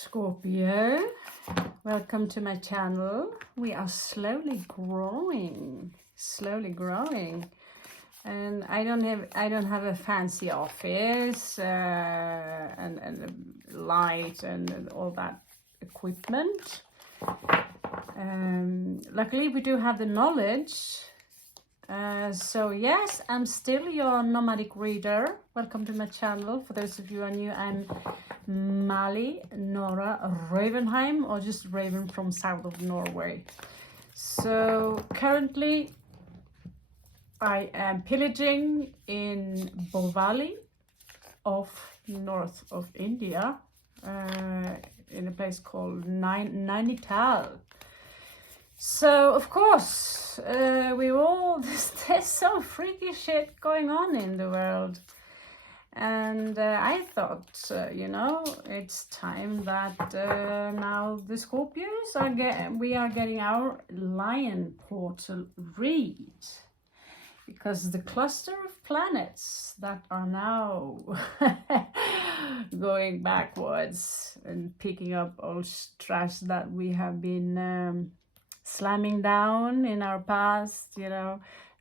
Scorpio, welcome to my channel. We are slowly growing, and I don't have a fancy office and light and all that equipment. Luckily we do have the knowledge. So yes, I'm still your nomadic reader. Welcome to my channel. For those of you who are new, I'm Mali Nora Ravenheim, or just Raven from south of Norway. So currently I am pillaging in Bovali off north of India, in a place called Nainital. So of course there's some freaky shit going on in the world, and I thought it's time that now the Scorpios we are getting our lion portal read, because the cluster of planets that are now going backwards and picking up old trash that we have been slamming down in our past,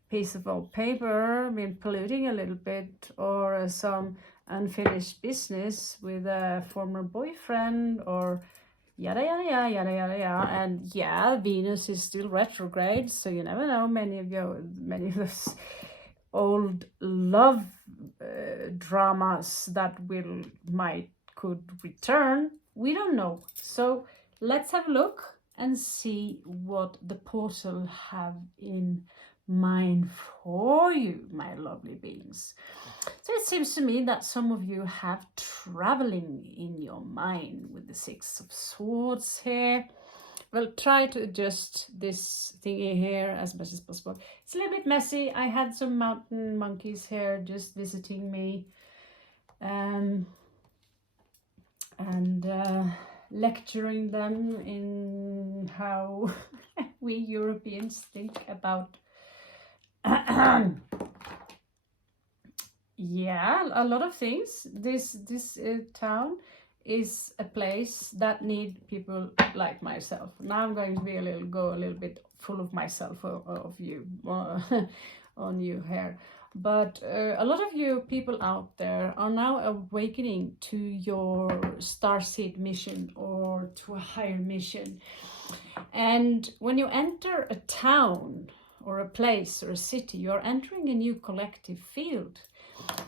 piece of old paper, been polluting a little bit, or some unfinished business with a former boyfriend, or yada yada yada yada yada yada. And yeah, Venus is still retrograde, so you never know, many of those old love dramas that could return. We don't know. So let's have a look and see what the portal have in mind for you, my lovely beings. So it seems to me that some of you have traveling in your mind with the Six of Swords here. Well, try to adjust this thingy here as much as possible. It's a little bit messy. I had some mountain monkeys here just visiting me, and lecturing them in how we Europeans think about yeah, a lot of things. This town is a place that need people like myself. Now I'm going to go a little bit full of myself, of you on you here. But a lot of you people out there are now awakening to your starseed mission, or to a higher mission. And when you enter a town or a place or a city, you're entering a new collective field.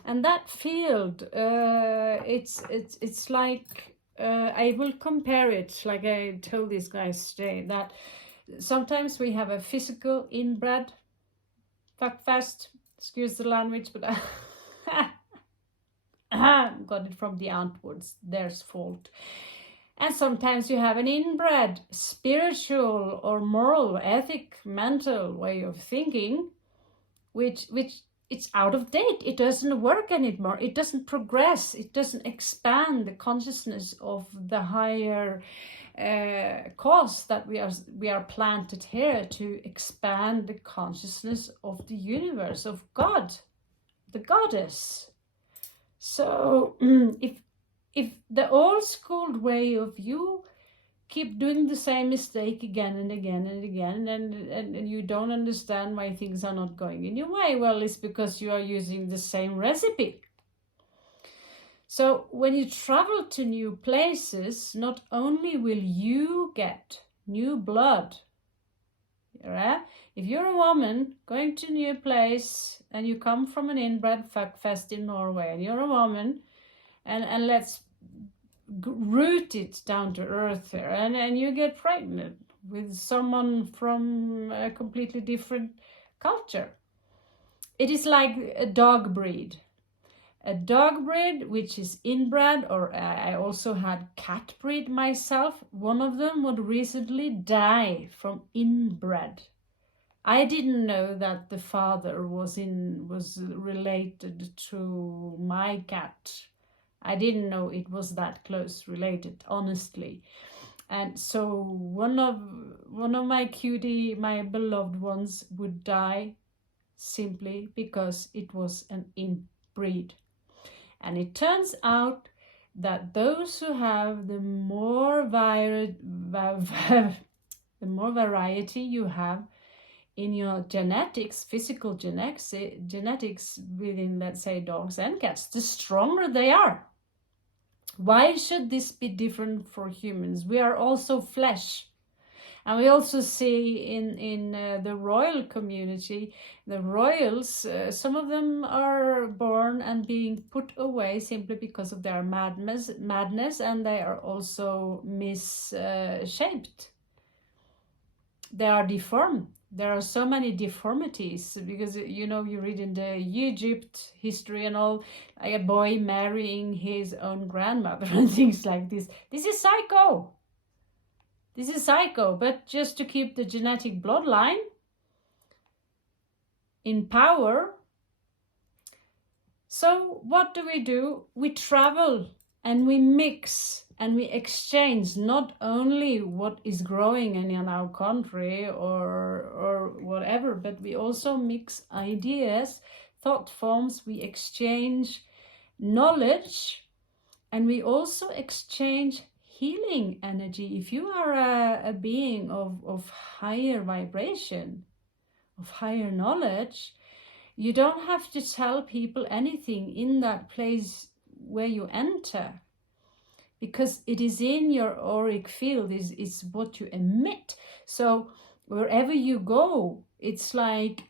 And that field, it's like, I will compare it, like I told these guys today, that sometimes we have a physical inbred fuckfest. Excuse the language, but got it from the outwards, there's fault. And sometimes you have an inbred spiritual or moral, ethic, mental way of thinking, which it's out of date. It doesn't work anymore. It doesn't progress. It doesn't expand the consciousness of the higher cause that we are planted here to expand the consciousness of the universe, of God, the goddess. So if the old school way of you keep doing the same mistake again and again and again, and you don't understand why things are not going in your way, well, it's because you are using the same recipe. So when you travel to new places, not only will you get new blood, right? If you're a woman going to a new place and you come from an inbred fuckfest in Norway, and you're a woman, and let's root it down to earth here, and you get pregnant with someone from a completely different culture. It is like a dog breed. A dog breed which is inbred, or I also had cat breed myself. One of them would recently die from inbred. I didn't know that the father was related to my cat. I didn't know it was that close related, honestly. And so one of my cutie, my beloved ones, would die simply because it was an inbreed. And it turns out that those who have the more the more variety you have in your genetics, physical genetics within, let's say, dogs and cats, the stronger they are. Why should this be different for humans? We are also flesh. And we also see in the royal community, the royals, some of them are born and being put away simply because of their madness, and they are also misshaped. They are deformed. There are so many deformities because, you know, you read in the Egypt history and all, like a boy marrying his own grandmother and things like this. This is psycho. This is psycho, but just to keep the genetic bloodline in power. So what do? We travel and we mix and we exchange not only what is growing in our country or whatever, but we also mix ideas, thought forms, we exchange knowledge, and we also exchange healing energy. If you are a being of higher vibration, of higher knowledge, you don't have to tell people anything in that place where you enter, because it is in your auric field, is what you emit. So wherever you go, it's like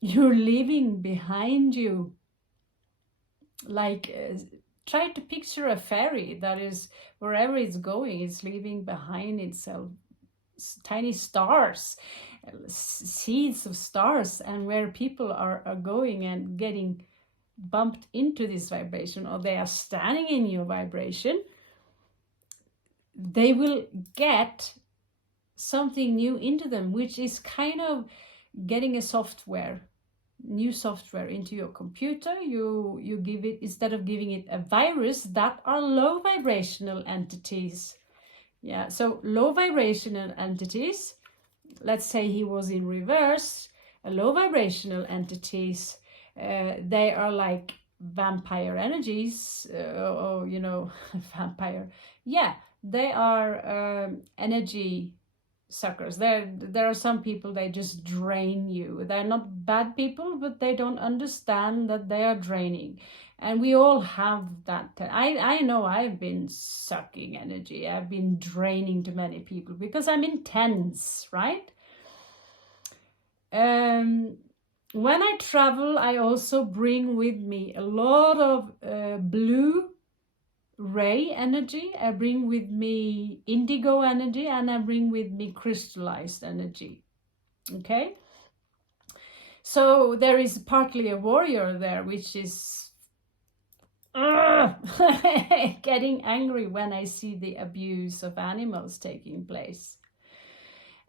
you're leaving behind you, like try to picture a fairy that is, wherever it's going, it's leaving behind itself tiny stars, seeds of stars, and where people are going and getting bumped into this vibration, or they are standing in your vibration, they will get something new into them, which is kind of getting a new software into your computer. You give it, instead of giving it a virus, that are low vibrational entities. Yeah, so low vibrational entities, let's say he was in reverse, low vibrational entities, they are like vampire energies, or you know, vampire, yeah, they are energy suckers. There are some people, they just drain you. They're not bad people, but they don't understand that they are draining. And we all have that. I know I've been sucking energy. I've been draining to many people because I'm intense, right? When I travel, I also bring with me a lot of blue ray energy. I bring with me indigo energy, and I bring with me crystallized energy. Okay, so there is partly a warrior there, which is getting angry when I see the abuse of animals taking place.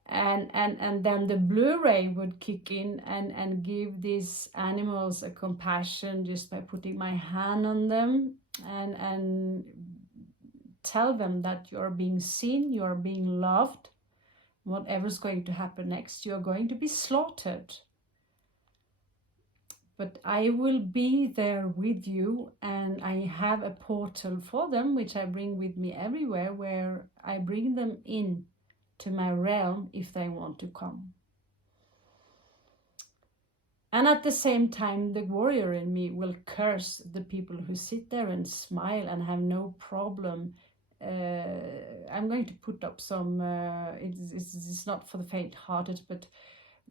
And then the Blu-ray would kick in and give these animals a compassion just by putting my hand on them and tell them that you're being seen, you're being loved. Whatever's going to happen next, you're going to be slaughtered. But I will be there with you, and I have a portal for them, which I bring with me everywhere, where I bring them in to my realm if they want to come. And at the same time, the warrior in me will curse the people who sit there and smile and have no problem. I'm going to put up some, it's not for the faint-hearted, but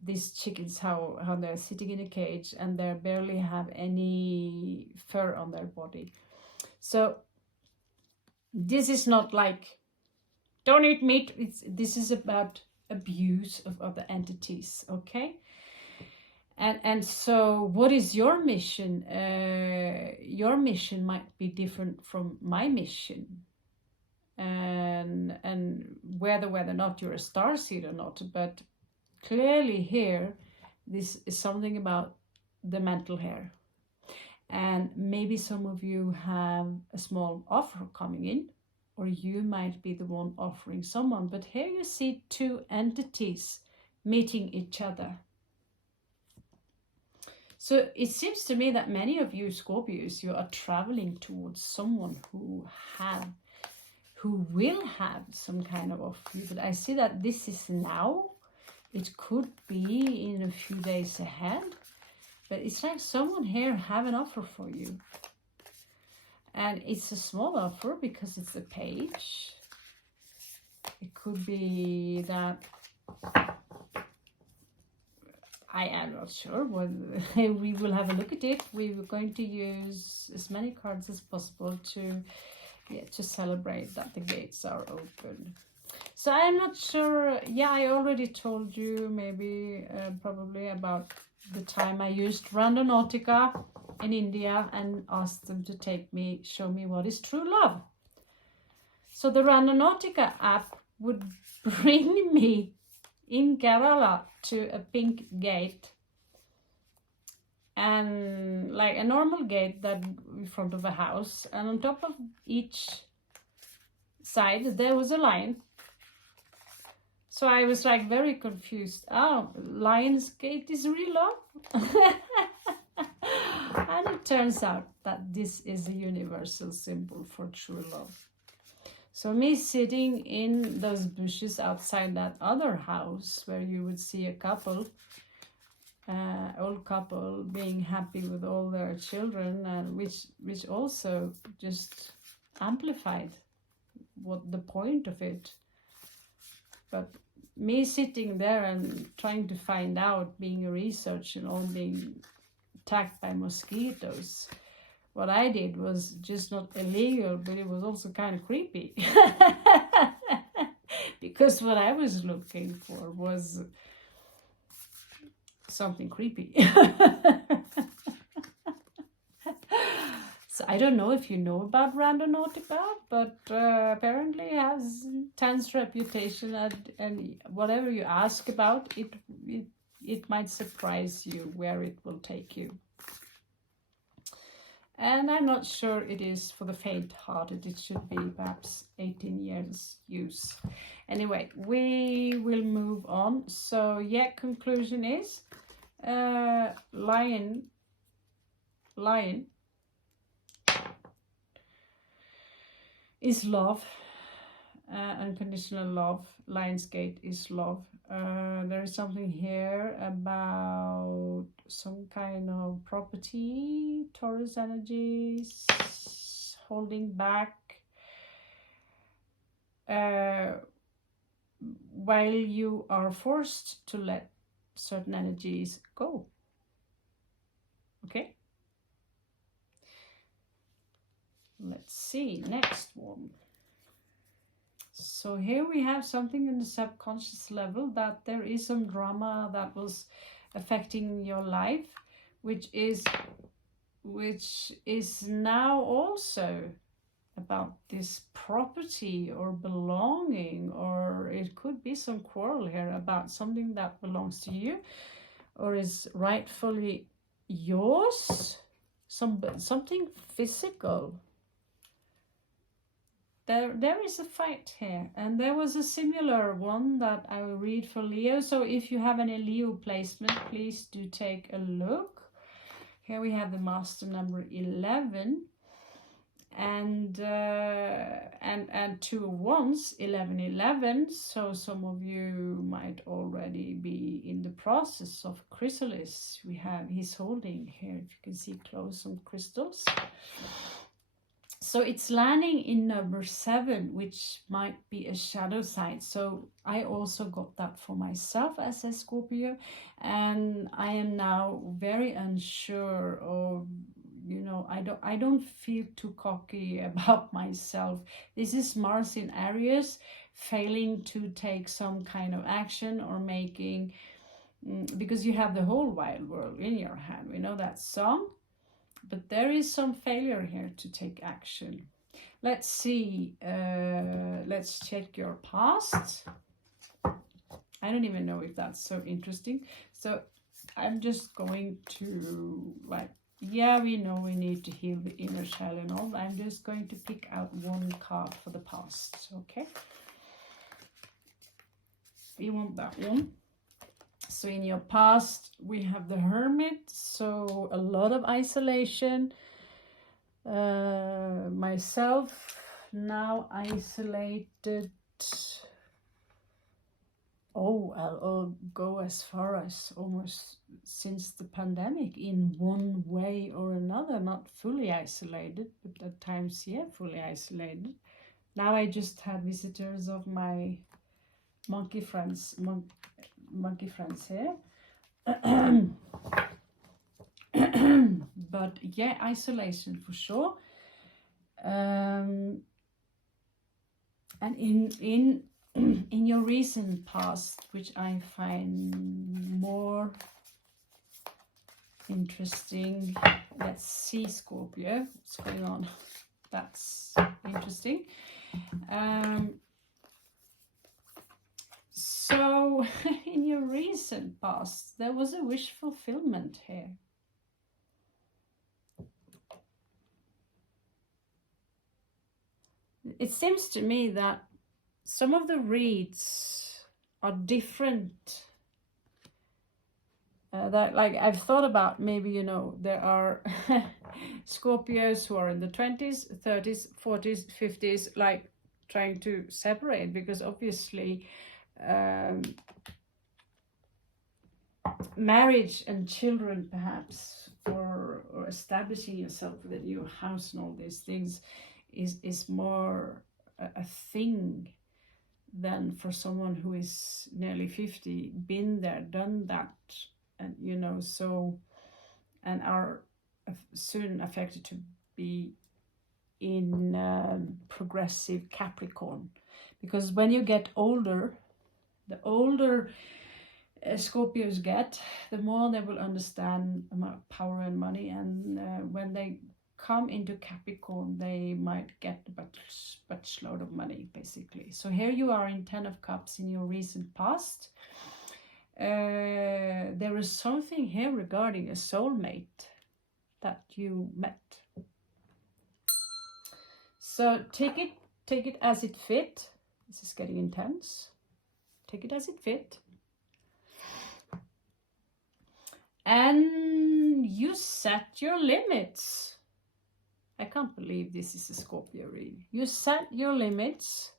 these chickens, how they're sitting in a cage and they barely have any fur on their body. So this is not like, don't eat meat. This is about abuse of other entities, okay? And so what is your mission? Your mission might be different from my mission. And whether or not you're a starseed or not, but clearly here, this is something about the mental hair. And maybe some of you have a small offer coming in, or you might be the one offering someone. But here you see two entities meeting each other. So it seems to me that many of you Scorpios, you are traveling towards someone who who will have some kind of offer. But I see that this is now. It could be in a few days ahead. But it's like someone here have an offer for you. And it's a small offer because it's a page. It could be that I am not sure. We will have a look at it. We were going to use as many cards as possible to celebrate that the gates are open. So I am not sure. Yeah, I already told you maybe probably about the time I used Randonautica in India and asked them to show me what is true love. So the Randonautica app would bring me in Kerala to a pink gate, and like a normal gate that in front of a house, and on top of each side there was a lion. So I was like very confused. Oh, lion's gate is real love. And it turns out that this is a universal symbol for true love. So me sitting in those bushes outside that other house where you would see a couple, old couple being happy with all their children, and which also just amplified what the point of it. But me sitting there and trying to find out, being a researcher and all being attacked by mosquitoes, what I did was just not illegal, but it was also kind of creepy. Because what I was looking for was something creepy. So I don't know if you know about Randonautica, but apparently it has intense reputation, and whatever you ask about, it might surprise you where it will take you. And I'm not sure it is for the faint-hearted. It should be perhaps 18 years use. Anyway, we will move on. So yeah, conclusion is lion is love, unconditional love. Lion's gate is love. There is something here about some kind of property, Taurus energies, holding back, while you are forced to let certain energies go. Okay? Let's see, next one. So here we have something in the subconscious level, that there is some drama that was affecting your life, which is now also about this property or belonging, or it could be some quarrel here about something that belongs to you or is rightfully yours, something physical. There is a fight here, and there was a similar one that I will read for Leo. So if you have any Leo placement, please do take a look. Here we have the master number 11, and 2 of wands, 11. So some of you might already be in the process of chrysalis. He's holding here, if you can see close, some crystals. So it's landing in number 7, which might be a shadow side. So I also got that for myself as a Scorpio, and I am now very unsure of, I don't feel too cocky about myself. This is Mars in Aries, failing to take some kind of action or making, because you have the whole wide world in your hand. We know that song. But there is some failure here to take action. Let's see. Let's check your past. I don't even know if that's so interesting. So I'm just going to, we know we need to heal the inner child and all. I'm just going to pick out one card for the past. Okay. We want that one. So in your past, we have the Hermit, so a lot of isolation. Myself, now isolated. Oh, I'll go as far as almost since the pandemic in one way or another, not fully isolated, but at times, yeah, fully isolated. Now I just had visitors of my monkey friends here. But yeah, isolation for sure. And in your recent past, which I find more interesting. Let's see, Scorpio, what's going on? That's interesting. So in your recent past, there was a wish fulfillment here. It seems to me that some of the reads are different. That, like, I've thought about, maybe, you know, there are Scorpios who are in the 20s, 30s, 40s, 50s, like trying to separate, because obviously marriage and children, perhaps, or establishing yourself with a new house and all these things is more a thing than for someone who is nearly 50, been there, done that, and, you know, so, and are soon affected to be in progressive Capricorn. Because when you get older, the older Scorpios get, the more they will understand about power and money, and when they come into Capricorn, they might get a much load of money, basically. So here you are in 10 of Cups in your recent past. There is something here regarding a soulmate that you met. So take it as it fit. This is getting intense. Take it as it fit. And you set your limits. I can't believe this is a Scorpio read. You set your limits.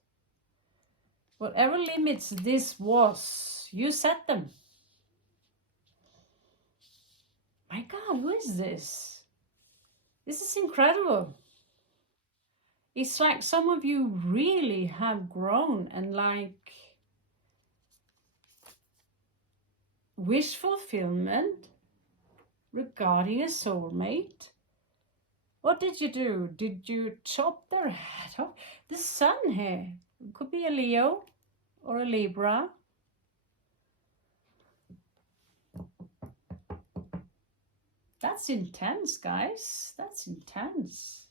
Whatever limits this was, you set them. My God, who is this? This is incredible. It's like some of you really have grown, and like wish fulfillment regarding a soulmate. What did you do? Did you chop their head off? The sun here could be a Leo or a Libra. That's intense, guys. That's intense.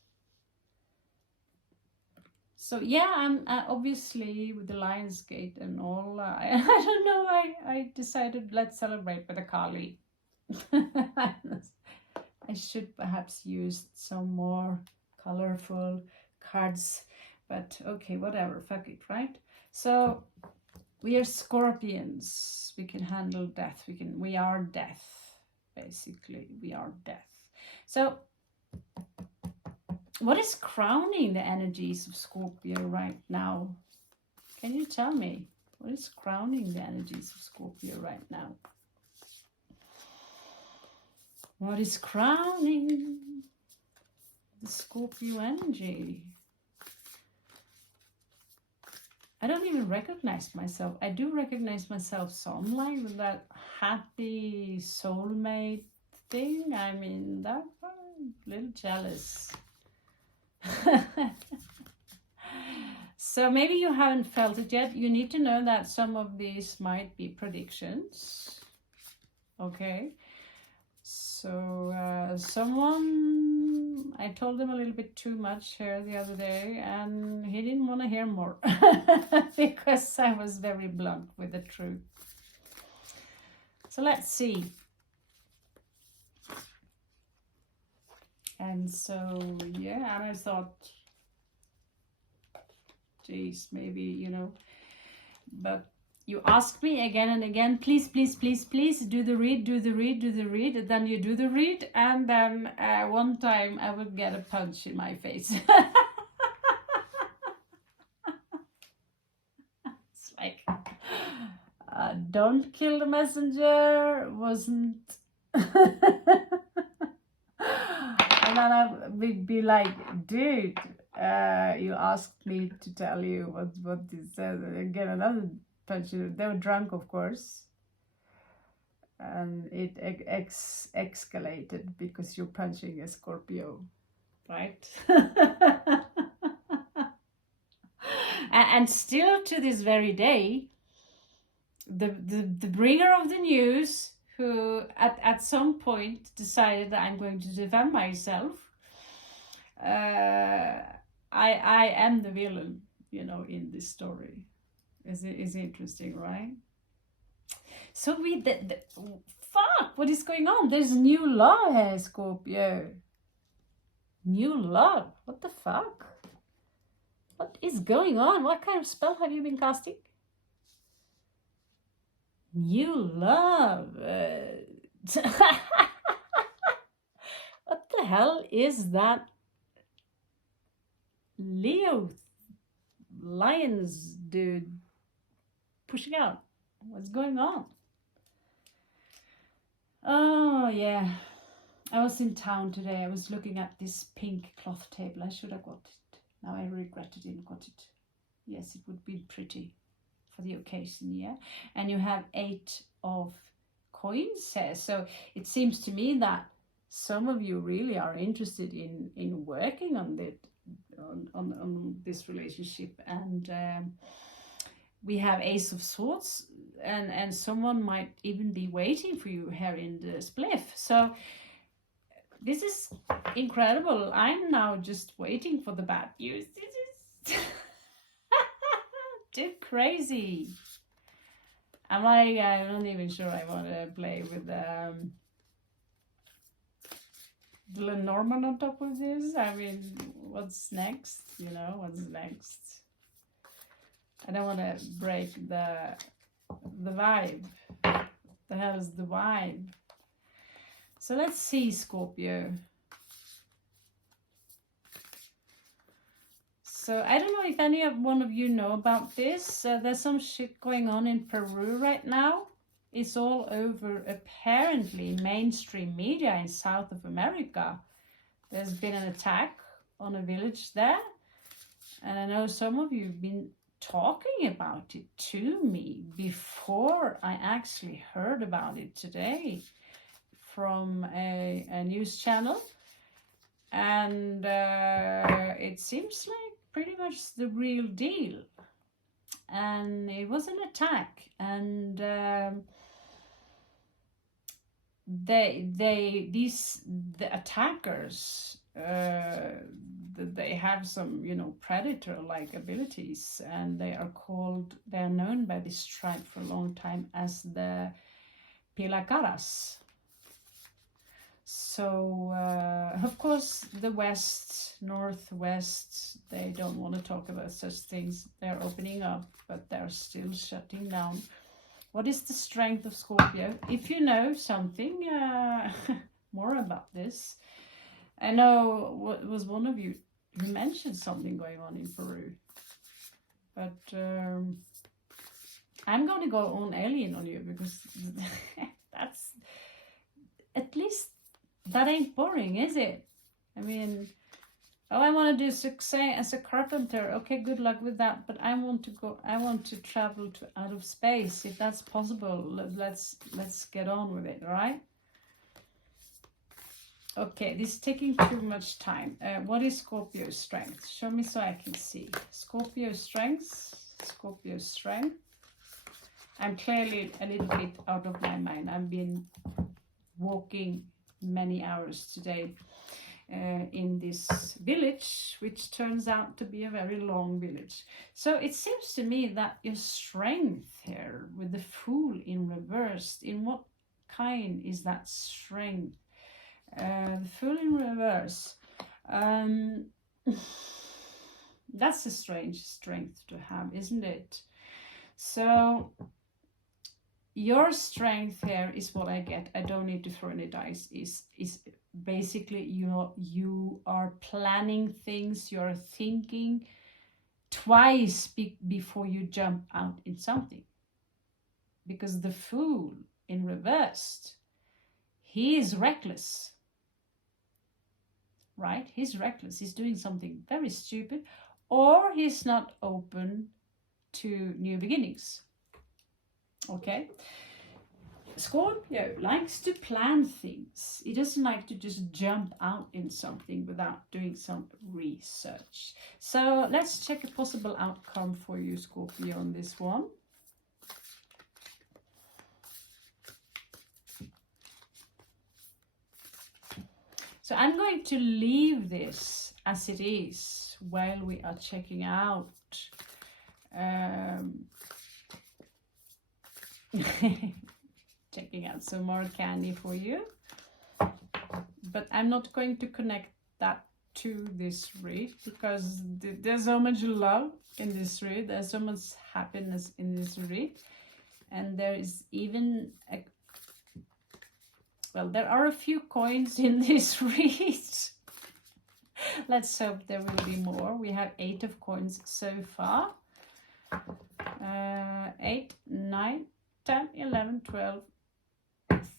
So yeah, I'm obviously with the Lionsgate and all. I don't know. I decided let's celebrate with a Kali. I should perhaps use some more colorful cards, but okay, whatever, fuck it, right? So we are Scorpions. We can handle death. We are death, basically. We are death. So what is crowning the energies of Scorpio right now? Can you tell me? What is crowning the energies of Scorpio right now? What is crowning the Scorpio energy? I don't even recognize myself. I do recognize myself some, like with that happy soulmate thing. I mean, that I'm a little jealous. So maybe you haven't felt it yet. You need to know that some of these might be predictions. Okay. So someone, I told them a little bit too much here the other day, and he didn't want to hear more because I was very blunt with the truth. So let's see. And so, yeah, and I thought, geez, maybe, you know, but you ask me again and again, please, please, please, please do the read, do the read, do the read. And then you do the read, and then one time I would get a punch in my face. don't kill the messenger wasn't. And then I would be like, dude, you asked me to tell you what this says. Again, another punch. They were drunk, of course. And it escalated because you're punching a Scorpio, right? And still to this very day, the bringer of the news, who at some point decided that I'm going to defend myself, I am the villain, you know, in this story. Is interesting, right? So fuck, what is going on? There's new love here, Scorpio. New love? What the fuck? What is going on? What kind of spell have you been casting? New love. What the hell is that? Leo Lions dude pushing out. What's going on? Oh yeah, I was in town today. I was looking at this pink cloth table. I should have got it. Now I regret I didn't got it. Yes, it would be pretty for the occasion, yeah. And you have 8 of coins here. So it seems to me that some of you really are interested in working on it, on this relationship. And we have Ace of Swords, and someone might even be waiting for you here in the spliff. So this is incredible. I'm now just waiting for the bad news. This is too crazy. I'm not even sure I want to play with the Lenormand on top of this. I mean, what's next? You know, what's next? I don't want to break the vibe. The hell is the vibe? So let's see, Scorpio. So I don't know if any one of you know about this. There's some shit going on in Peru right now. It's all over, apparently, mainstream media in South of America. There's been an attack on a village there. And I know some of you have been talking about it to me before I actually heard about it today from a news channel. And it seems like pretty much the real deal. And it was an attack, and the attackers, they have some, you know, predator-like abilities, and they are known by this tribe for a long time as the Pilacaras. So, of course, the West, Northwest, they don't want to talk about such things. They're opening up, but they're still shutting down. What is the strength of Scorpio? If you know something more about this, I know what was one of you who mentioned something going on in Peru, but I'm going to go on alien on you, because that's, at least that ain't boring, is it? I mean, oh, I want to do success as a carpenter. Okay, good luck with that. But I want to travel to out of space. If that's possible, let's get on with it, all right? Okay, this is taking too much time. What is Scorpio's strength? Show me so I can see. Scorpio's strength. Scorpio's strength. I'm clearly a little bit out of my mind. I've been walking many hours today in this village, which turns out to be a very long village. So it seems to me that your strength here with the Fool in reverse, in what kind is that strength? The Fool in reverse, that's a strange strength to have, isn't it? So your strength here is what I get. I don't need to throw any dice. Is basically, you are planning things. You're thinking twice before you jump out in something. because the Fool in reversed, he is reckless, right? He's reckless. He's doing something very stupid, or he's not open to new beginnings. Okay? Scorpio likes to plan things. He doesn't like to just jump out in something without doing some research. So let's check a possible outcome for you, Scorpio, on this one. So I'm going to leave this as it is while we are checking out checking out some more candy for you. But I'm not going to connect that to this read because there's so much love in this read. There's so much happiness in this read. And there is even a well, there are a few coins in this read. Let's hope there will be more. We have 8 of coins so far. 8, 9, 10, 11, 12,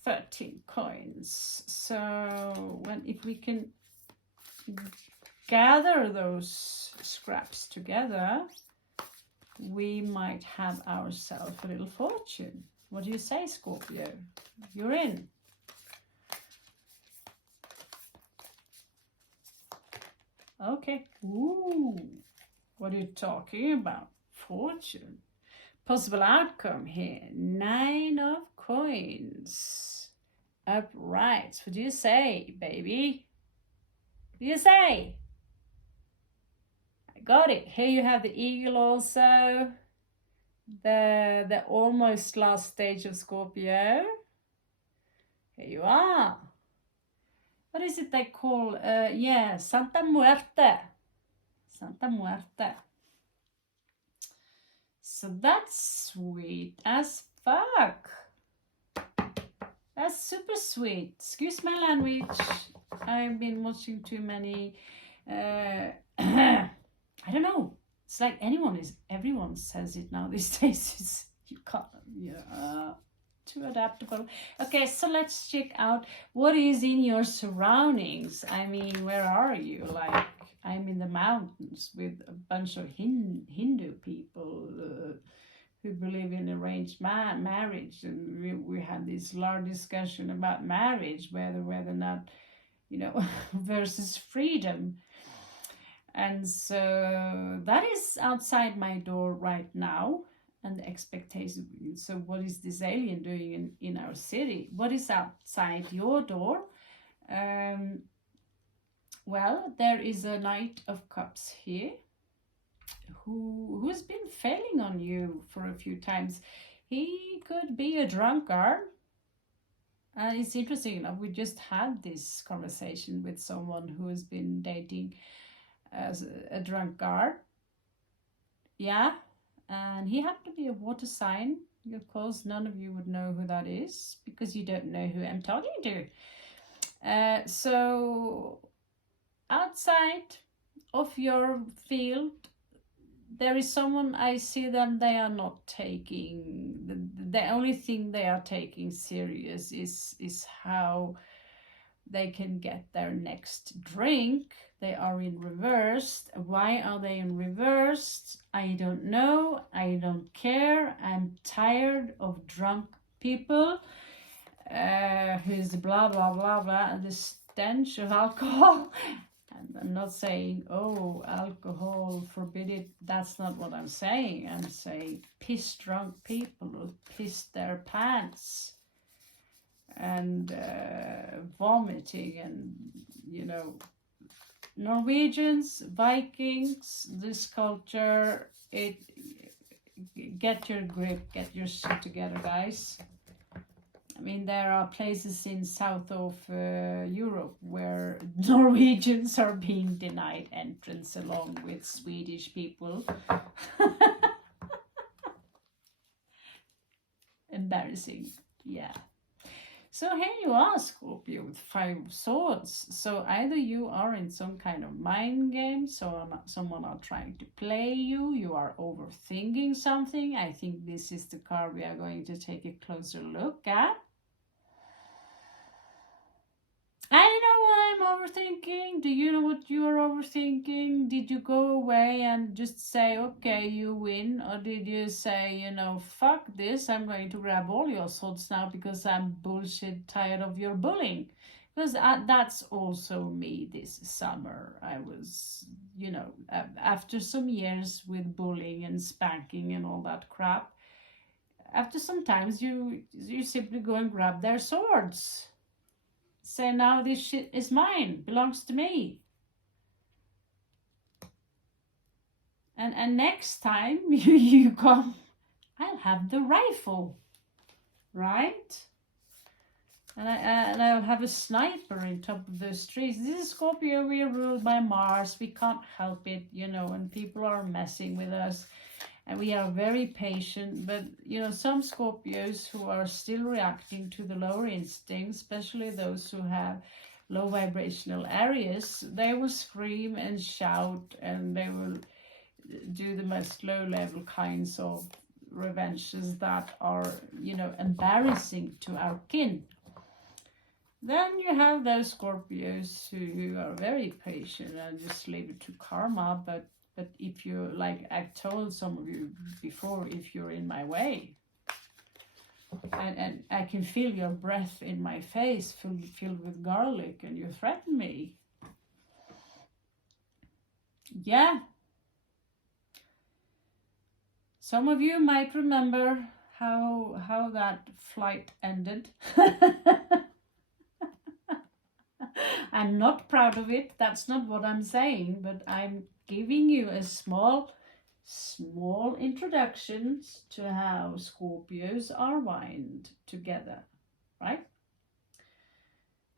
13 coins. So if we can gather those scraps together, we might have ourselves a little fortune. What do you say, Scorpio? You're in. Okay. Ooh, what are you talking about? Fortune. Possible outcome here. 9 of coins. Upright. What do you say, baby? What do you say? I got it. Here you have the eagle also. The almost last stage of Scorpio. Here you are. What is it they call, yeah, Santa Muerte. Santa Muerte. So that's sweet as fuck. That's super sweet. Excuse my language. I've been watching too many, I don't know. It's like everyone says it now these days. You can't, yeah. Too adaptable. Okay, so let's check out what is in your surroundings. I mean, where are you? Like, I'm in the mountains with a bunch of Hindu people who believe in arranged marriage, and we had this large discussion about marriage, whether or not, you know, versus freedom. And so that is outside my door right now. And the expectation. So what is this alien doing in our city? What is outside your door? Well, there is a Knight of Cups here who's been failing on you for a few times. He could be a drunkard. It's interesting enough, we just had this conversation with someone who has been dating as a drunkard. Yeah. And he happened to be a water sign. Of course, none of you would know who that is because you don't know who I'm talking to. So outside of your field, there is someone, I see them, they are not taking, the only thing they are taking serious is how they can get their next drink. They are in reverse. Why are they in reverse? I don't know. I don't care. I'm tired of drunk people who's blah, blah, blah, blah, and the stench of alcohol. And I'm not saying, oh, alcohol, forbid it. That's not what I'm saying. I'm saying piss drunk people who piss their pants and vomiting and, you know, Norwegians, Vikings, this culture, get your grip, get your shit together, guys. I mean, there are places in south of Europe where Norwegians are being denied entrance along with Swedish people. Embarrassing, yeah. So here you are, Scorpio, with 5 of Swords. So either you are in some kind of mind game, so someone are trying to play you, you are overthinking something. I think this is the card we are going to take a closer look at. I don't know what I'm overthinking. Do you know what you are overthinking? Did you go away and just say, okay, you win? Or did you say, you know, fuck this, I'm going to grab all your swords now because I'm bullshit tired of your bullying? Because that's also me this summer. I was, you know, after some years with bullying and spanking and all that crap, after some times you simply go and grab their swords. Say, now this shit is mine, belongs to me. And next time you come, I'll have the rifle, right? And I'll have a sniper in top of those trees. This is Scorpio, we are ruled by Mars. We can't help it, you know, and people are messing with us. And we are very patient, but you know, some Scorpios who are still reacting to the lower instincts, especially those who have low vibrational areas, they will scream and shout, and they will do the most low level kinds of revenges that are, you know, embarrassing to our kin. Then you have those Scorpios who are very patient and just leave it to karma, but if you, like I've told some of you before, if you're in my way, and I can feel your breath in my face filled with garlic, and you threaten me. Yeah. Some of you might remember how that flight ended. I'm not proud of it. That's not what I'm saying, but I'm giving you a small introductions to how Scorpios are wind together, right?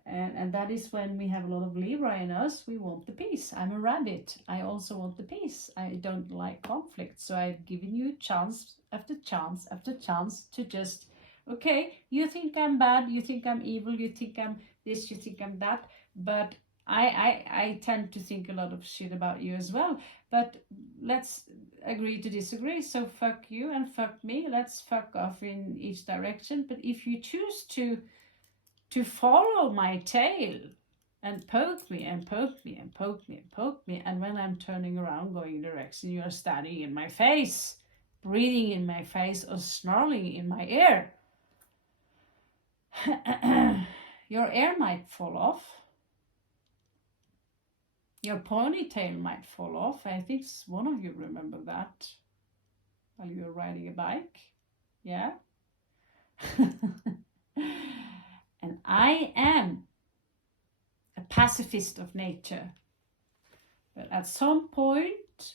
And that is when we have a lot of Libra in us, we want the peace. I'm a rabbit. I also want the peace. I don't like conflict. So I've given you chance after chance after chance to just, okay, you think I'm bad, you think I'm evil, you think I'm this, you think I'm that, but I tend to think a lot of shit about you as well. But let's agree to disagree. So fuck you and fuck me. Let's fuck off in each direction. But if you choose to follow my tail and poke me and poke me and poke me and poke me, and when I'm turning around going in direction, you are standing in my face, breathing in my face, or snarling in my ear, your ear might fall off. Your ponytail might fall off. I think one of you remember that while you were riding a bike. Yeah? And I am a pacifist of nature. But at some point,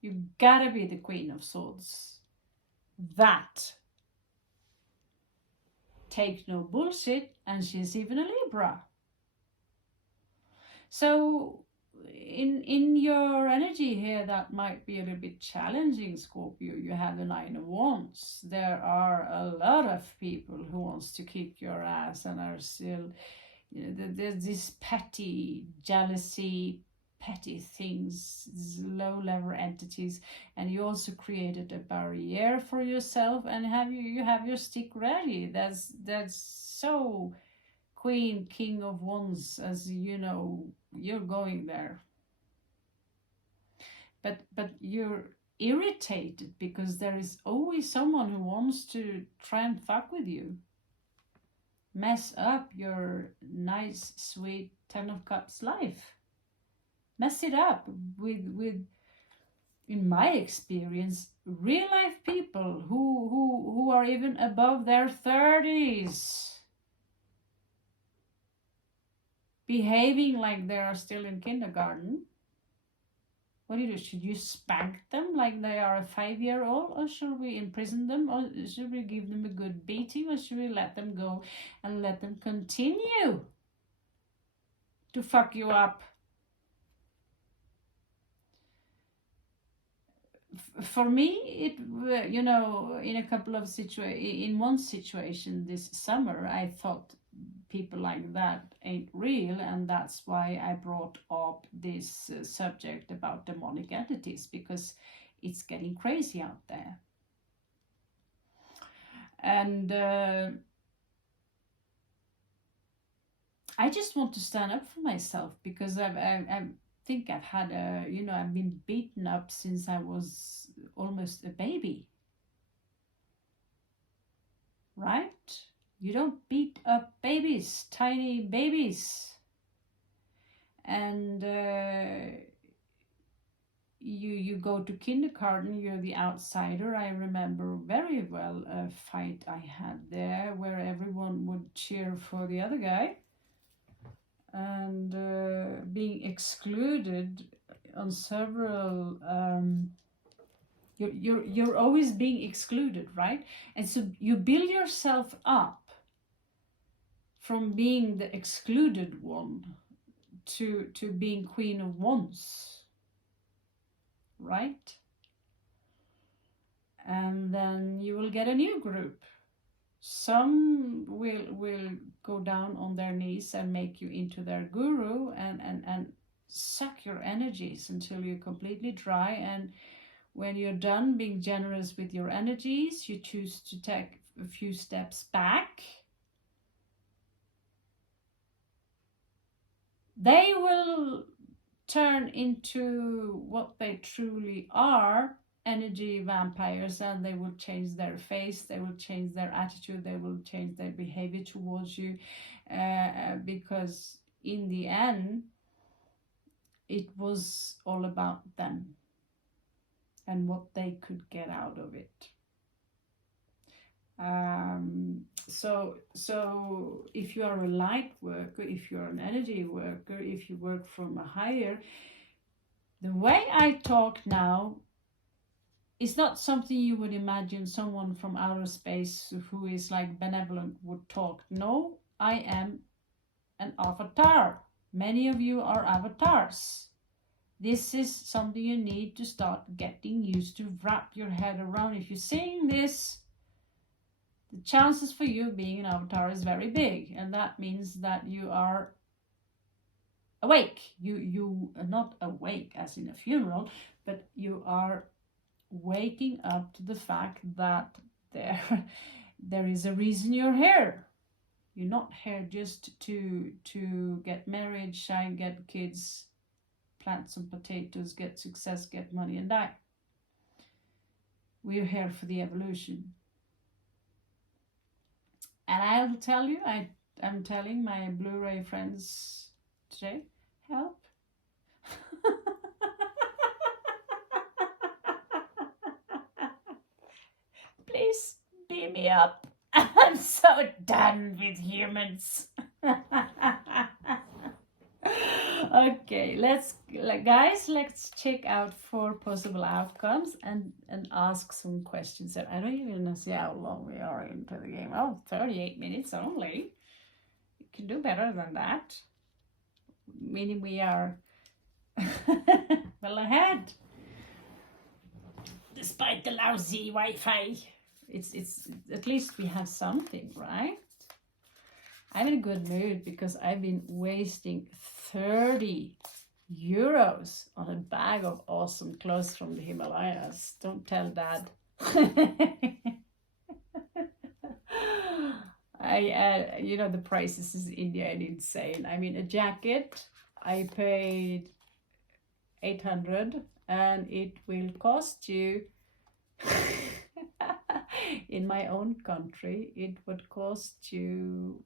you gotta be the Queen of Swords. That take no bullshit, and she's even a Libra. So in your energy here, that might be a little bit challenging, Scorpio. You have the 9 of Wands. There are a lot of people who wants to kick your ass and are still, you know, there's this petty jealousy, petty things, low level entities, and you also created a barrier for yourself, and you have your stick ready. That's so Queen, King of Wands, as you know, you're going there. But you're irritated because there is always someone who wants to try and fuck with you, mess up your nice, sweet 10 of Cups life, mess it up with in my experience, real life people who are even above their 30s, behaving like they are still in kindergarten. What do you do? Should you spank them like they are a 5-year-old, or should we imprison them, or should we give them a good beating, or should we let them go and let them continue to fuck you up? For me, it, you know, in a couple of in one situation this summer, I thought people like that ain't real, and that's why I brought up this subject about demonic entities, because it's getting crazy out there. And I just want to stand up for myself, because I think I've had a, you know, I've been beaten up since I was almost a baby. Right? You don't beat up babies, tiny babies. And you go to kindergarten, you're the outsider. I remember very well a fight I had there where everyone would cheer for the other guy, and being excluded on several you're always being excluded, right? And so you build yourself up from being the excluded one to being Queen of Wands, right? And then you will get a new group. Some will go down on their knees and make you into their guru, and suck your energies until you're completely dry. And when you're done being generous with your energies, you choose to take a few steps back. They will turn into what they truly are, energy vampires, and they will change their face, they will change their attitude, they will change their behavior towards you, because in the end, it was all about them and what they could get out of it. So if you are a light worker, if you're an energy worker, if you work from a higher, the way I talk now is not something you would imagine someone from outer space who is like benevolent would talk. No, I am an avatar. Many of you are avatars. This is something you need to start getting used to, wrap your head around. If you're saying this, the chances for you being an avatar is very big, and that means that you are awake. You are not awake as in a funeral, but you are waking up to the fact that there is a reason you're here. You're not here just to get married, shine, get kids, plant some potatoes, get success, get money, and die. We're here for the evolution. And I'll tell you, I'm telling my Blu-ray friends today, help. Please beam me up. I'm so done with humans. Okay, let's check out 4 possible outcomes and ask some questions. I don't even see how long we are into the game. Oh, 38 minutes only. You can do better than that. Meaning we are well ahead. Despite the lousy Wi-Fi, it's at least we have something, right? I'm in a good mood because I've been wasting 30 euros on a bag of awesome clothes from the Himalayas. Don't tell Dad. You know, the prices in India are insane. I mean, a jacket, I paid 800, and it will cost you in my own country, it would cost you,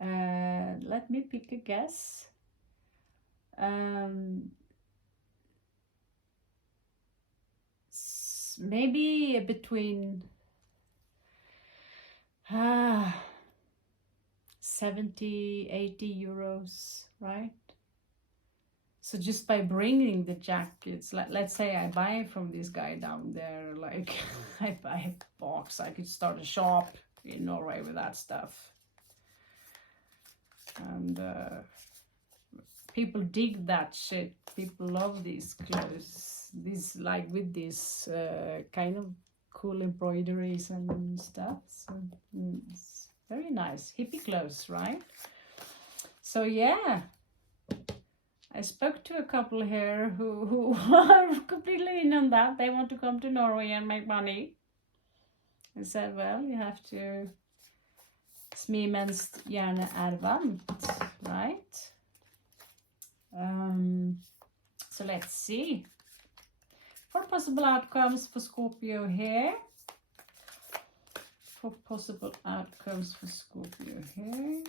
let me pick a guess, maybe between 70-80 euros, right? So just by bringing the jackets, let's say I buy from this guy down there, like I buy a box, I could start a shop in Norway with that stuff. And people dig that shit. People love these clothes, these like with this kind of cool embroideries and stuff. So Very nice. Hippie clothes, right? So yeah, I spoke to a couple here who are completely in on that. They want to come to Norway and make money. I said, well, you have to smi mens jernet varmt, right? So let's see. 4 possible outcomes for Scorpio here. 4 possible outcomes for Scorpio here.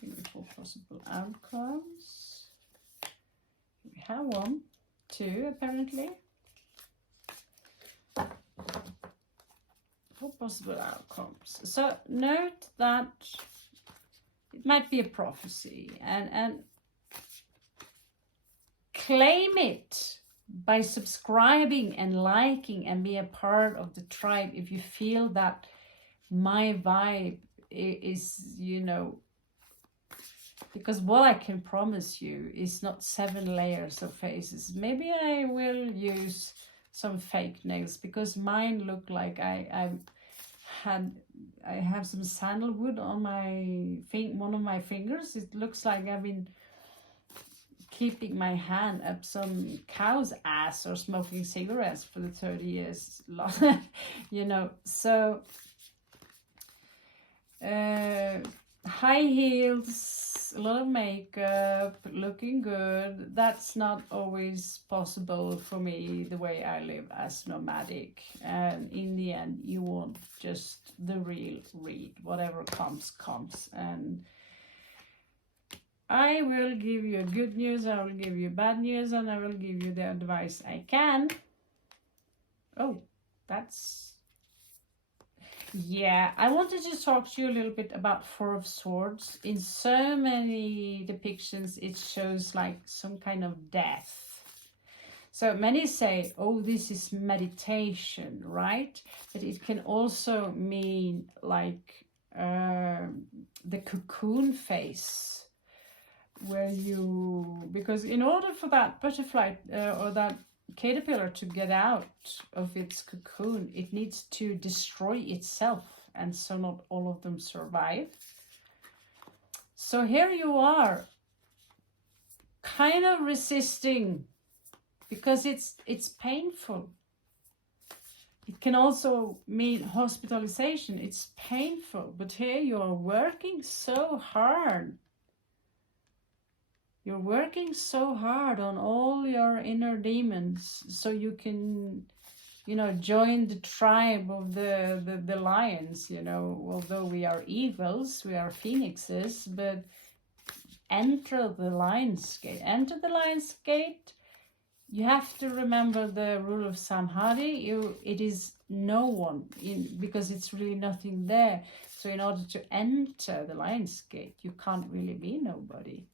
Give me 4 possible outcomes. We have 1, 2 apparently. 4 possible outcomes. So note that it might be a prophecy, and claim it by subscribing and liking and be a part of the tribe if you feel that my vibe is, you know, because what I can promise you is not 7 layers of faces. Maybe I will use some fake nails because mine look like I have some sandalwood on one of my fingers. It looks like I've been keeping my hand up some cow's ass or smoking cigarettes for the 30 years, you know. So high heels, a lot of makeup, looking good. That's not always possible for me, the way I live as nomadic. And in the end, you want just the real read. Whatever comes, comes. And I will give you good news, I will give you bad news, and I will give you the advice I can. Oh, that's... Yeah, I wanted to talk to you a little bit about 4 of Swords. In so many depictions, it shows like some kind of death. So many say, oh, this is meditation, right? But it can also mean like the cocoon phase, where you, because in order for that butterfly or that caterpillar to get out of its cocoon, it needs to destroy itself, and so not all of them survive. So here you are, kind of resisting, because it's painful. It can also mean hospitalization. It's painful, but here you are working so hard. You're working so hard on all your inner demons so you can, you know, join the tribe of the lions, you know. Although we are eagles, we are phoenixes, but enter the lion's gate. Enter the lion's gate. You have to remember the rule of Samhadi. It is no one, because it's really nothing there. So in order to enter the lion's gate, you can't really be nobody.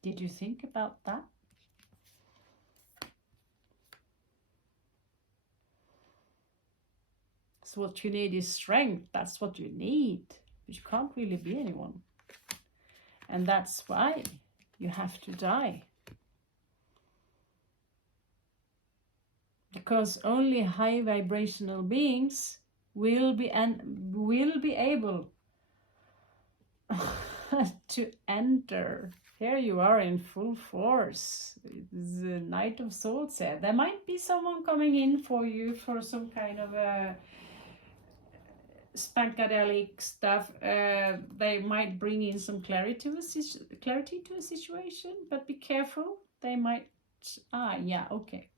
Did you think about that? So what you need is strength. That's what you need. But you can't really be anyone. And that's why you have to die. Because only high vibrational beings will be able to enter. Here you are in full force. The Knight of Swords here. There might be someone coming in for you for some kind of a spankadelic stuff. They might bring in some clarity to a situation, but be careful. They might... yeah, okay.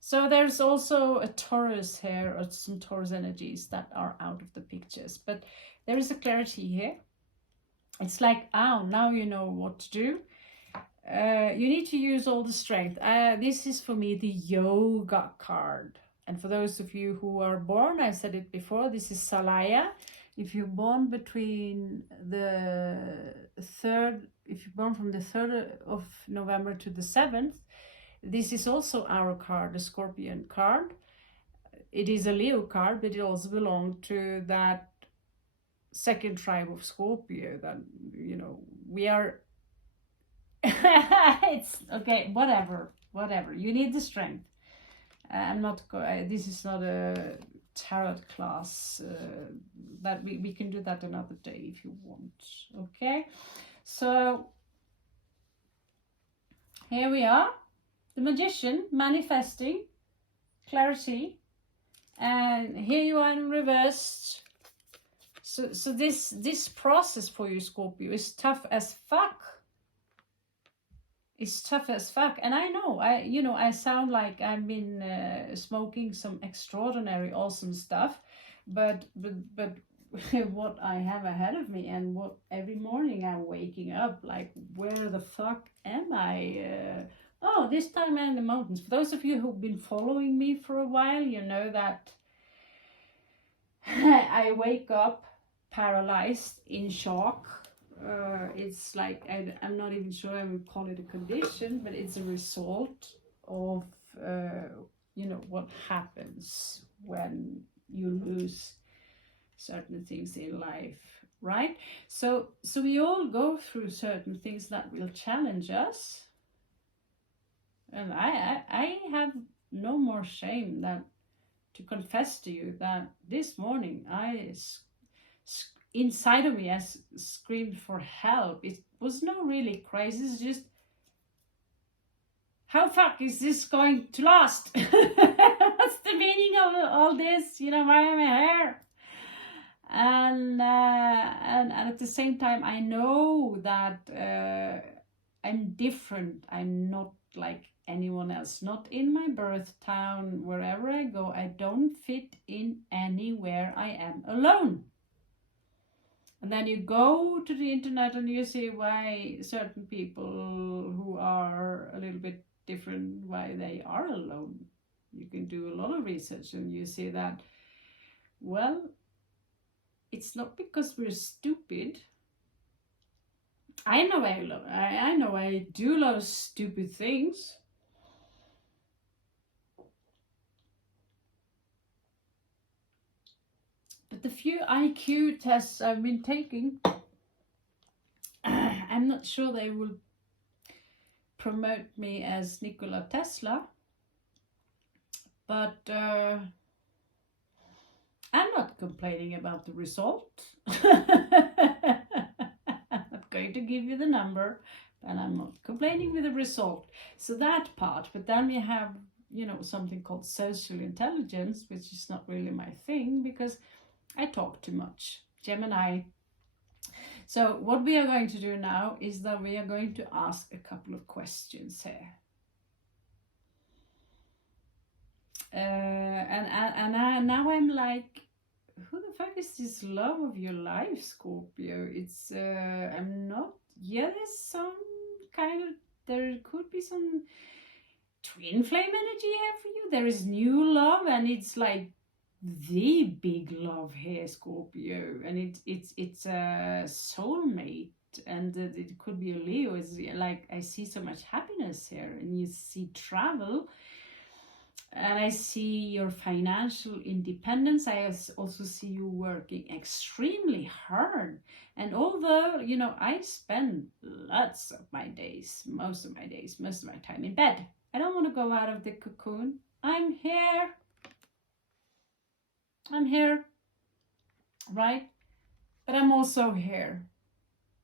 So there's also a Taurus here, or some Taurus energies that are out of the pictures. But there is a clarity here. It's like, oh, now you know what to do. You need to use all the strength. This is for me the yoga card. And for those of you who are born, I said it before, this is Salaya. If you're born between the 3rd, if you're born from the 3rd of November to the 7th, this is also our card, the Scorpion card. It is a Leo card, but it also belongs to that second tribe of Scorpio that, you know, we are... It's okay, whatever. You need the strength. I'm not... this is not a tarot class. That we can do that another day if you want. Okay, so here we are, the Magician, manifesting clarity, and here you are in reversed. So this process for you, Scorpio, is tough as fuck. It's tough as fuck, and I know I sound like I've been smoking some extraordinary awesome stuff, but what I have ahead of me, and what every morning I'm waking up like, where the fuck am I? Oh, this time I'm in the mountains. For those of you who've been following me for a while, you know that I wake up paralyzed, in shock. It's like, I'm not even sure I would call it a condition, but it's a result of what happens when you lose certain things in life, right? So we all go through certain things that will challenge us, and I have no more shame than to confess to you that this morning inside of me, I screamed for help. It was no really crisis, just how fuck is this going to last? What's the meaning of all this? Why am I here? And at the same time, I know that I'm different. I'm not like anyone else. Not in my birth town. Wherever I go, I don't fit in anywhere. I am alone. And then you go to the internet and you see why certain people who are a little bit different, why they are alone. You can do a lot of research and you see that, well, it's not because we're stupid. I know I do a lot of stupid things. But the few IQ tests I've been taking, I'm not sure they will promote me as Nikola Tesla. But I'm not complaining about the result. I'm not going to give you the number, and I'm not complaining with the result. So that part, but then we have, something called social intelligence, which is not really my thing because I talk too much. Gemini. So what we are going to do now is that we are going to ask a couple of questions here. Now I'm like, who the fuck is this love of your life, Scorpio? It's I'm not. Yeah, there's some kind of. There could be some twin flame energy here for you. There is new love, and it's like the big love here, Scorpio, and it's a soulmate, and it could be a Leo. It's like I see so much happiness here, and you see travel, and I see your financial independence. I also see you working extremely hard, and although I spend lots of my days, most of my time in bed, I don't want to go out of the cocoon. I'm here, right? But I'm also here.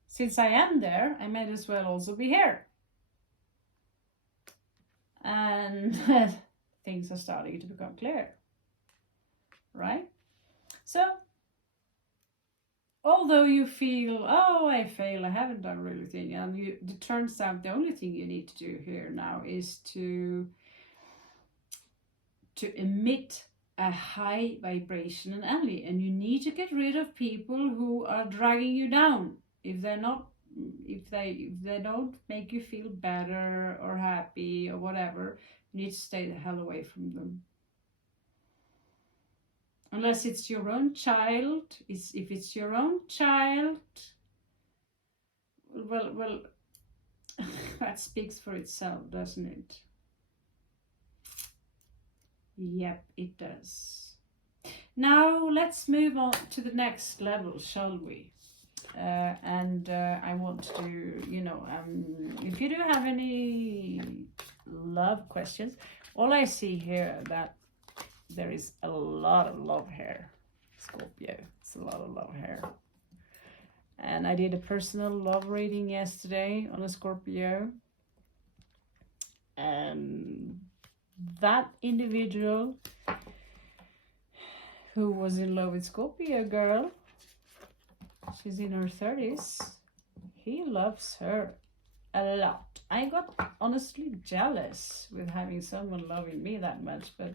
Since I am there, I might as well also be here. And things are starting to become clear, right? So, although you feel, oh, I fail, I haven't done really anything, and it turns out the only thing you need to do here now is to emit a high vibration and energy, and you need to get rid of people who are dragging you down. If they don't make you feel better or happy or whatever, you need to stay the hell away from them. Unless it's your own child. If it's your own child, well, that speaks for itself, doesn't it? Yep, it does. Now let's move on to the next level, shall we? I want to, if you do have any love questions, all I see here that there is a lot of love here, Scorpio. It's a lot of love here. And I did a personal love reading yesterday on a Scorpio. And that individual who was in love with Scorpio girl, she's in her 30s, he loves her a lot. I got honestly jealous with having someone loving me that much, but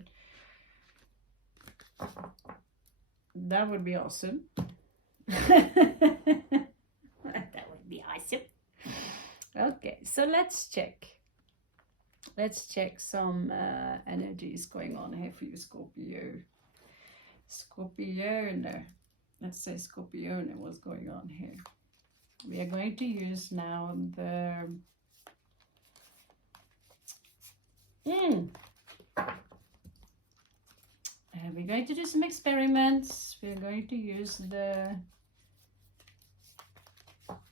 that would be awesome. That would be awesome. Okay, so let's check. Let's check some energies going on here for you, Scorpio. Scorpione. Let's say Scorpione, what's going on here? We are going to use now the we're going to do some experiments. We're going to use the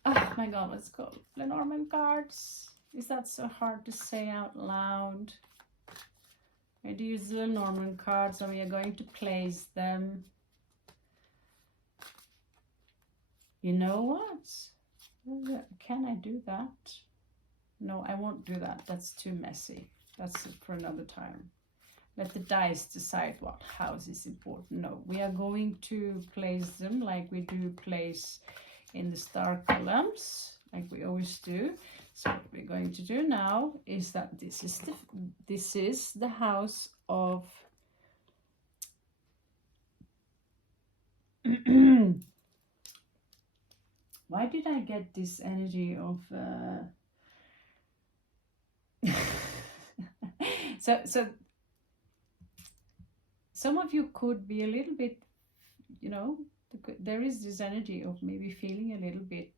oh my god, what's it called? Lenormand cards. Is that so hard to say out loud? We're going to use the Lenormand cards and we are going to place them. You know what? Can I do that? No, I won't do that. That's too messy. That's for another time. Let the dice decide what house is important. No, we are going to place them like we do place in the star columns, like we always do. So what we're going to do now is that this is the house of why did I get this energy of so some of you could be a little bit, you know, there is this energy of maybe feeling a little bit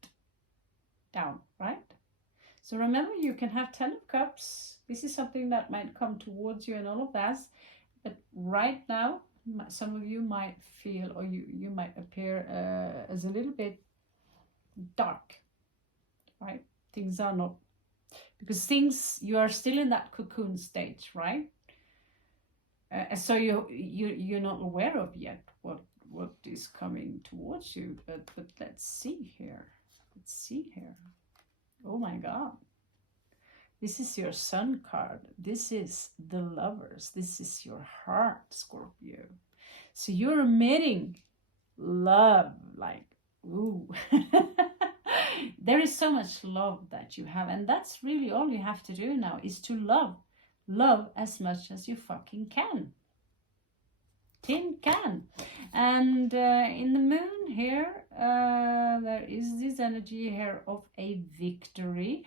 down, right? So remember, you can have 10 of cups. This is something that might come towards you and all of that. But right now, some of you might feel, or you might appear as a little bit dark, right? Things are not, because you are still in that cocoon stage, right? So you're not aware of yet what is coming towards you. But let's see here. Let's see here. Oh my god. This is your sun card. This is the lovers. This is your heart, Scorpio. So you're emitting love, like, ooh. There is so much love that you have. And that's really all you have to do now, is to love. Love as much as you fucking can. Tin can. And in the moon here, there is this energy here of a victory.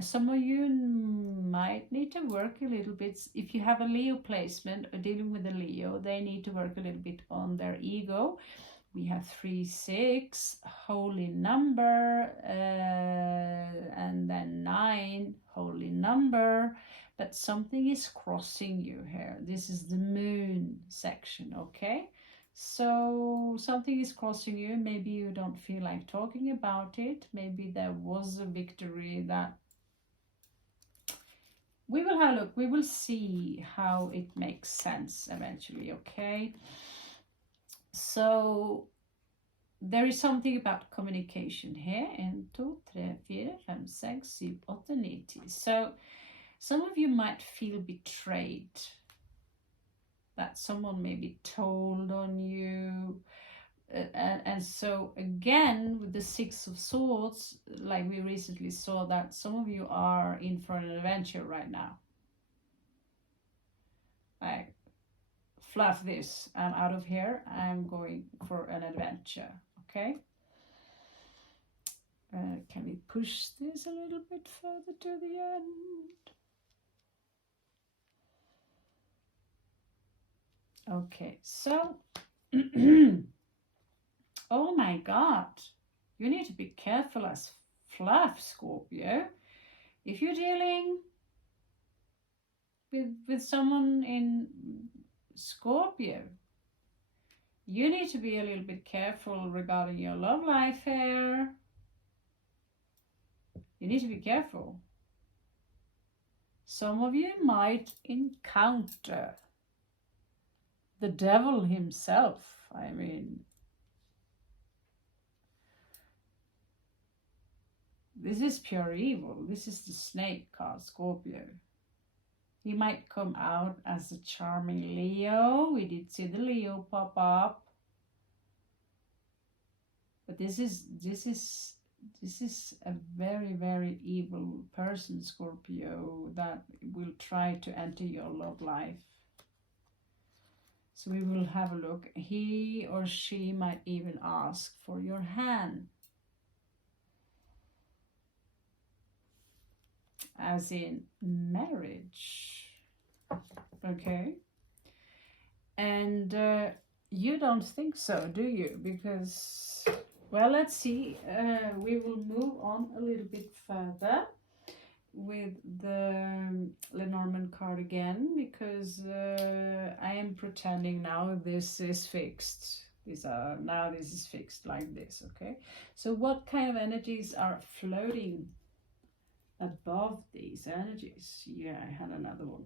Some of you might need to work a little bit. If you have a Leo placement or dealing with a Leo, they need to work a little bit on their ego. We have 3, 6, holy number, and then 9, holy number. But something is crossing you here. This is the moon section, okay? So something is crossing you. Maybe you don't feel like talking about it. Maybe there was a victory that... We will have a look. We will see how it makes sense eventually, okay? So there is something about communication here. 1, 2, 3, 4, 5, 6, 7, 8, 9, 10. So some of you might feel betrayed, that someone maybe told on you. And so again, with the 6 of Swords, like we recently saw, that some of you are in for an adventure right now. Like, fluff this, I'm out of here, I'm going for an adventure, okay? Can we push this a little bit further to the end? Okay, so, oh my god, you need to be careful as fluff, Scorpio. If you're dealing with someone in Scorpio, you need to be a little bit careful regarding your love life here. You need to be careful. Some of you might encounter the devil himself. I mean, this is pure evil. This is the snake card, Scorpio. He might come out as a charming Leo. We did see the Leo pop up. But this is a very, very evil person, Scorpio, that will try to enter your love life. So we will have a look. He or she might even ask for your hand. As in marriage. Okay. And you don't think so, do you? Because, well, let's see. We will move on a little bit further with the Lenormand card again, because I am pretending now this is fixed. Now this is fixed like this, okay? So what kind of energies are floating above these energies? Yeah, I had another one.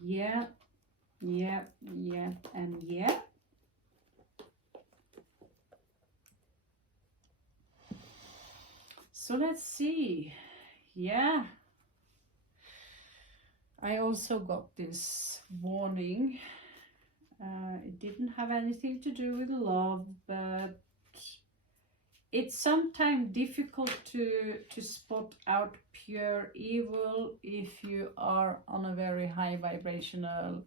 Yeah, and yeah. So let's see. Yeah. I also got this warning. It didn't have anything to do with love, but it's sometimes difficult to spot out pure evil if you are on a very high vibrational,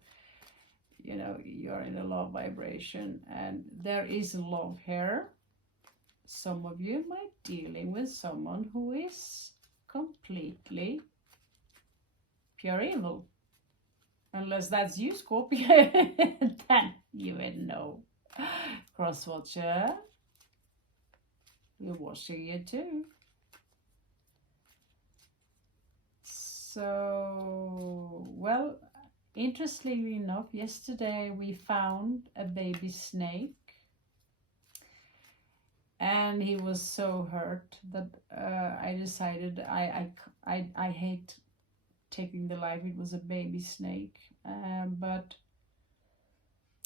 you know, you're in a low vibration, and there is love here. Some of you might be dealing with someone who is completely pure evil. Unless that's you, Scorpio, then you would know. Crosswatcher, we're watching you too. So, well, interestingly enough, yesterday we found a baby snake. And he was so hurt that I decided I hate taking the life. It was a baby snake, but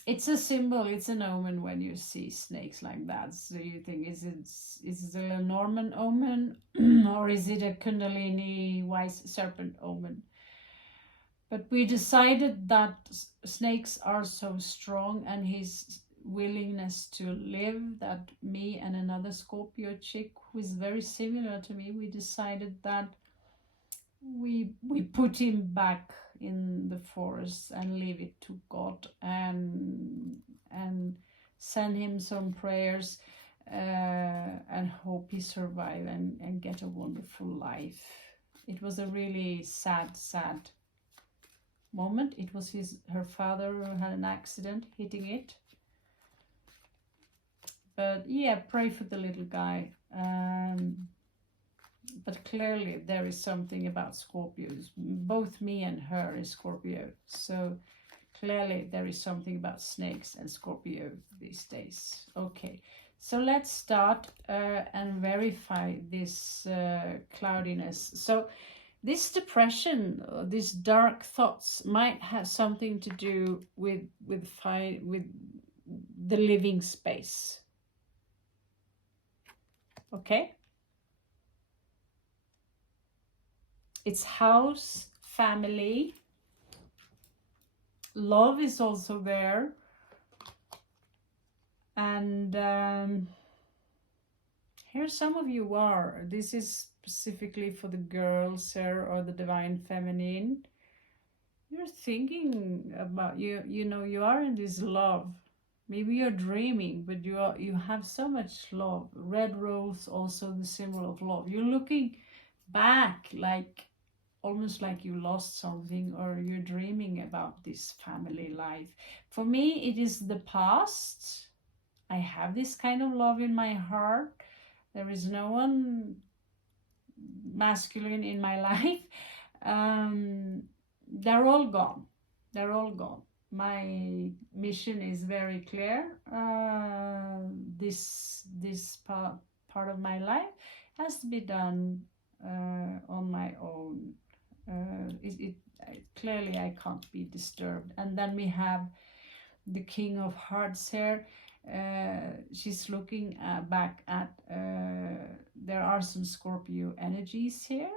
it's a symbol, it's an omen when you see snakes like that. So you think, is it a Norman omen or is it a Kundalini wise serpent omen? But we decided that snakes are so strong, and his willingness to live, that me and another Scorpio chick who is very similar to me, we decided that we put him back in the forest and leave it to God, and send him some prayers and hope he survive and get a wonderful life. It was a really sad moment. It was her father who had an accident hitting it. But yeah, pray for the little guy. But clearly there is something about Scorpios. Both me and her is Scorpio. So clearly there is something about snakes and Scorpio these days. Okay, so let's start and verify this cloudiness. So this depression, these dark thoughts might have something to do with the living space. Okay? It's house, family. Love is also there. And here some of you are. This is specifically for the girls here, or the divine feminine. You're thinking about, you know, you are in this love. Maybe you're dreaming, but you have so much love. Red rose, also the symbol of love. You're looking back, like almost like you lost something, or you're dreaming about this family life. For me, it is the past. I have this kind of love in my heart. There is no one masculine in my life. They're all gone. They're all gone. My mission is very clear. This part of my life has to be done on my own. Clearly I can't be disturbed. And then we have the King of Hearts here. She's looking back at, there are some Scorpio energies here.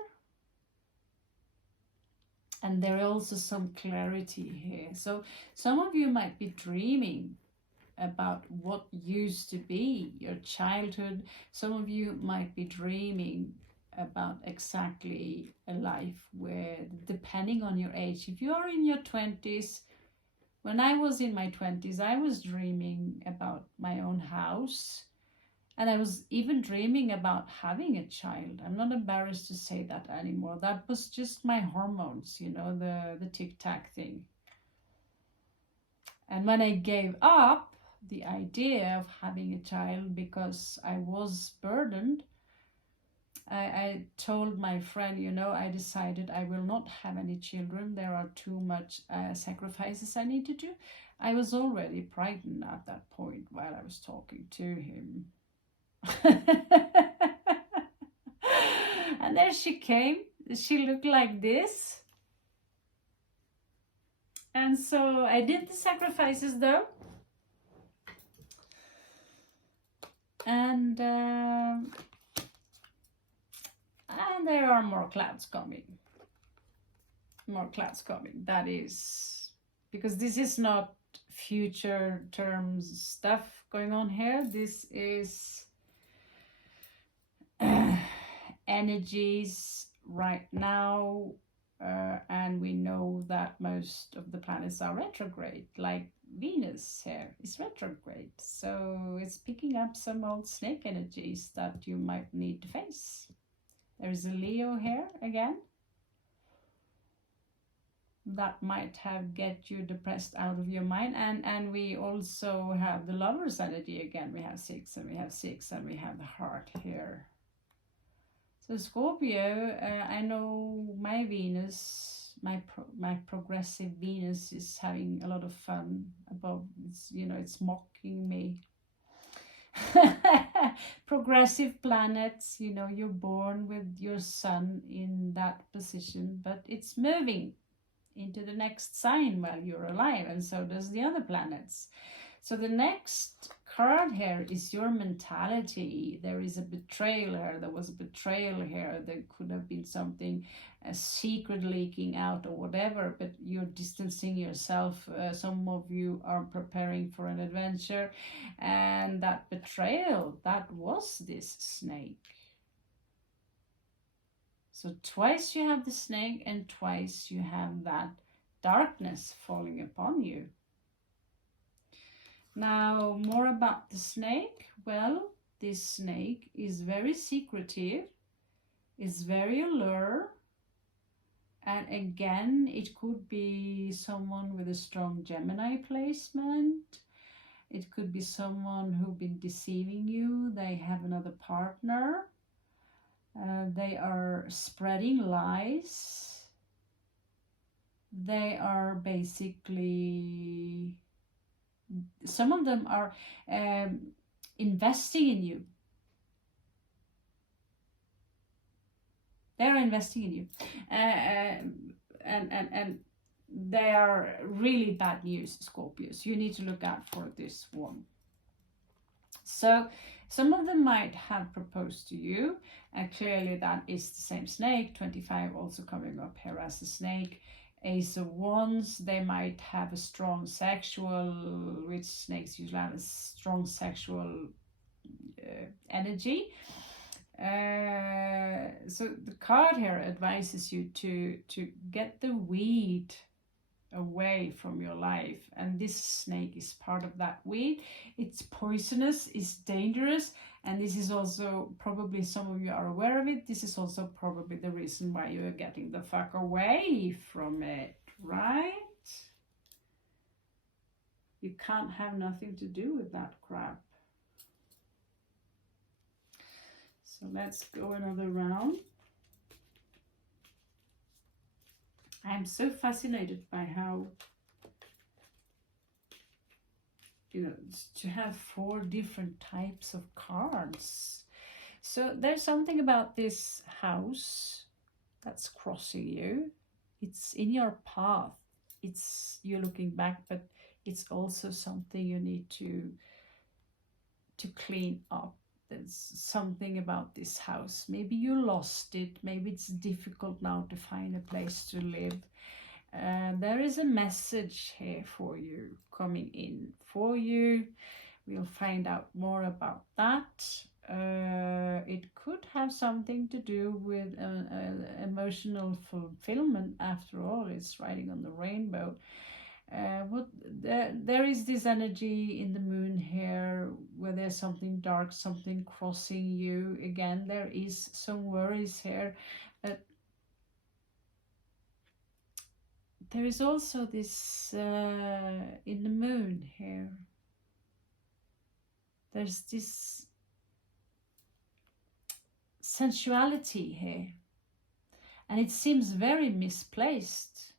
And there are also some clarity here. So some of you might be dreaming about what used to be your childhood. Some of you might be dreaming about exactly a life where, depending on your age, if you are in your 20s, when I was in my 20s, I was dreaming about my own house. And I was even dreaming about having a child. I'm not embarrassed to say that anymore. That was just my hormones, you know, the tic-tac thing. And when I gave up the idea of having a child because I was burdened, I told my friend, you know, I decided I will not have any children. There are too much sacrifices I need to do. I was already pregnant at that point while I was talking to him. And there she came. She looked like this. And so I did the sacrifices though. And there are more clouds coming. More clouds coming. That is because this is not future term stuff going on here. This is energies right now, and we know that most of the planets are retrograde, like Venus here is retrograde, so it's picking up some old snake energies that you might need to face. There's a Leo here again that might have get you depressed out of your mind, and we also have the Lover's energy again. We have 6 and we have 6 and we have the heart here. So Scorpio, I know my Venus, my progressive Venus is having a lot of fun above. It's, you know, it's mocking me. Progressive planets, you know, you're born with your sun in that position, but it's moving into the next sign while you're alive, and so does the other planets. So the next card here is your mentality. There is a betrayal here. There was a betrayal here. There could have been something, a secret leaking out or whatever, but you're distancing yourself. Some of you are preparing for an adventure, and that betrayal, that was this snake. So twice you have the snake and twice you have that darkness falling upon you. Now, more about the snake. Well, this snake is very secretive, is very alert, and again, it could be someone with a strong Gemini placement. It could be someone who's been deceiving you. They have another partner. They are spreading lies. They are basically, some of them are investing in you. They're investing in you. And they are really bad news, Scorpios. You need to look out for this one. So some of them might have proposed to you, and clearly that is the same snake. 25 also coming up here as a snake. Ace of Wands, they might have a strong sexual, which snakes usually have a strong sexual energy. So the card here advises you to get the weed away from your life, and this snake is part of that weed. It's poisonous, it's dangerous, and this is also, probably some of you are aware of it, this is also probably the reason why you are getting the fuck away from it, right? You can't have nothing to do with that crap. So let's go another round. I'm so fascinated by how, you know, to have 4 different types of cards. So there's something about this house that's crossing you. it's in your path. It's you're looking back, but it's also something you need to clean up. There's something about this house. Maybe you lost it. Maybe it's difficult now to find a place to live. There is a message here for you, coming in for you. We'll find out more about that. It could have something to do with emotional fulfillment. After all, it's riding on the rainbow. There is this energy in the moon here where there's something dark, something crossing you. Again, there is some worries here, but there is also this in the moon here. There's this sensuality here, and it seems very misplaced.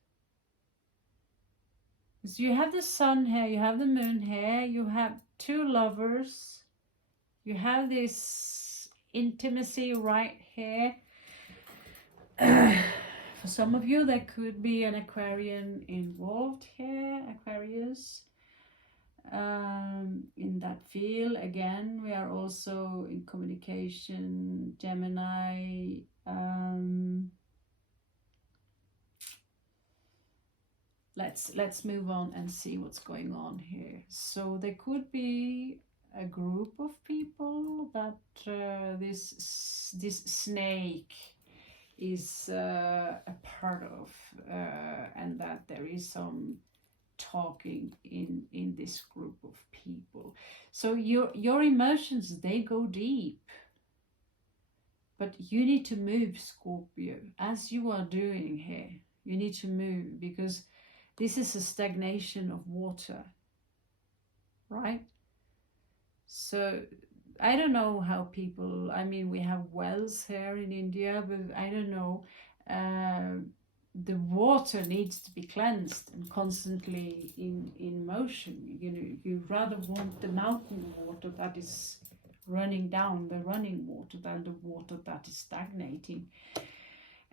So you have the sun here, you have the moon here, you have two lovers, you have this intimacy right here. For some of you, there could be an Aquarian involved here, Aquarius. In that field, again, we are also in communication, Gemini. Let's move on and see what's going on here. So there could be a group of people that this snake is a part of, and that there is some talking in this group of people. So your emotions, they go deep, but you need to move, Scorpio, as you are doing here. You need to move, because this is a stagnation of water, right? So I don't know how people, I mean, we have wells here in India, but I don't know, the water needs to be cleansed and constantly in motion. You know, you rather want the mountain water that is running down, the running water, than the water that is stagnating.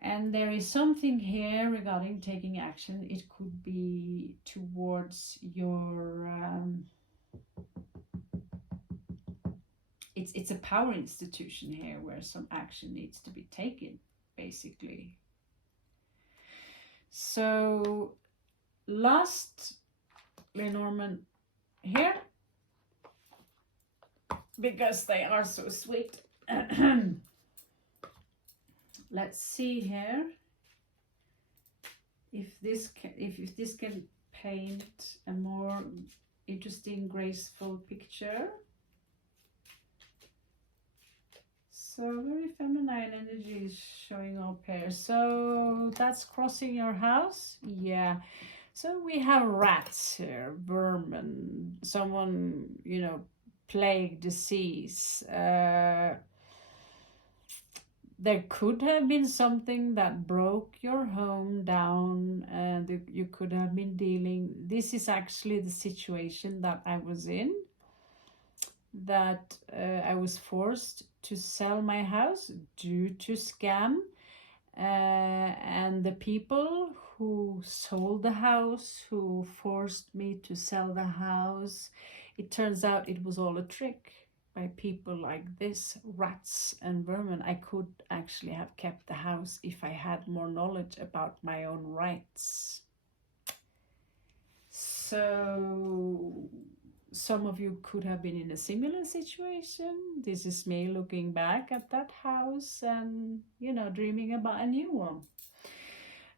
And there is something here regarding taking action. It could be towards your it's a power institution here where some action needs to be taken, basically. So last Lenormand here, because they are so sweet. Let's see here if this can paint a more interesting, graceful picture. So very feminine energy is showing up here. So that's crossing your house. Yeah. So we have rats here, vermin, someone, you know, plague, disease. There could have been something that broke your home down, and you could have been dealing. This is actually the situation that I was in, that I was forced to sell my house due to scam, and the people who sold the house, who forced me to sell the house, it turns out it was all a trick by people like this, rats and vermin. I could actually have kept the house if I had more knowledge about my own rights. So some of you could have been in a similar situation. This is me looking back at that house and, you know, dreaming about a new one.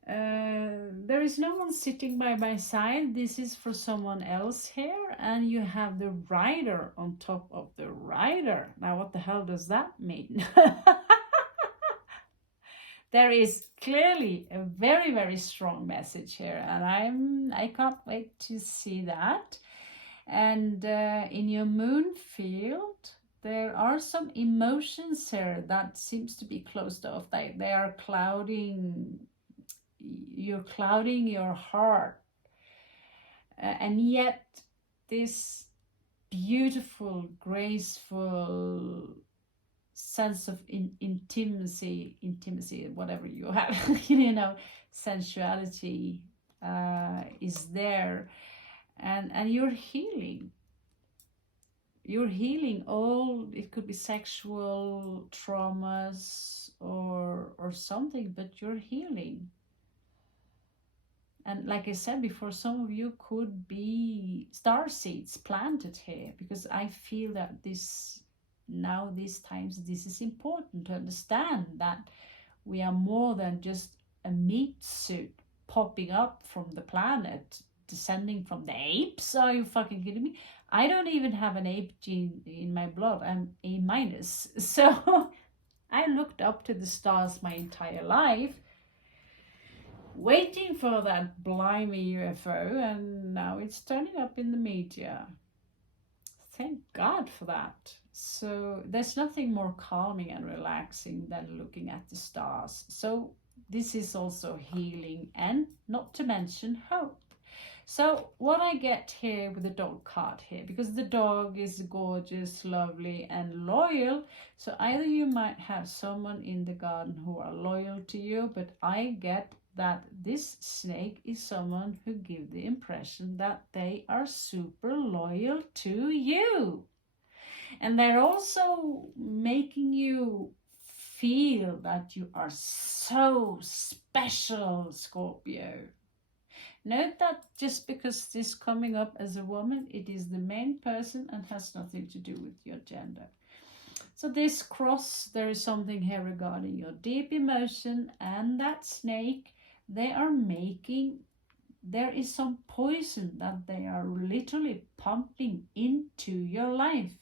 There is no one sitting by my side. This is for someone else here, and you have the rider on top of the rider. Now what the hell does that mean? There is clearly a very, very strong message here, and I can't wait to see that. And in your moon field, there are some emotions here that seems to be closed off. They are clouding. You're clouding your heart, and yet this beautiful, graceful sense of intimacy, whatever you have, you know, sensuality is there, and you're healing. You're healing all, it could be sexual traumas or something, but you're healing. And like I said before, some of you could be star seeds planted here, because I feel that this, now these times, this is important to understand that we are more than just a meat suit popping up from the planet, descending from the apes. Are you fucking kidding me? I don't even have an ape gene in my blood. I'm A minus. So I looked up to the stars my entire life, waiting for that blimey UFO, and now it's turning up in the media. Thank God for that. So there's nothing more calming and relaxing than looking at the stars. So this is also healing, and not to mention hope. So what I get here with the dog card here, because the dog is gorgeous, lovely, and loyal. So either you might have someone in the garden who are loyal to you, but I get that this snake is someone who gives the impression that they are super loyal to you. And they're also making you feel that you are so special, Scorpio. Note that just because this is coming up as a woman, it is the main person and has nothing to do with your gender. So this cross, there is something here regarding your deep emotion and that snake. They are making, there is some poison that they are literally pumping into your life.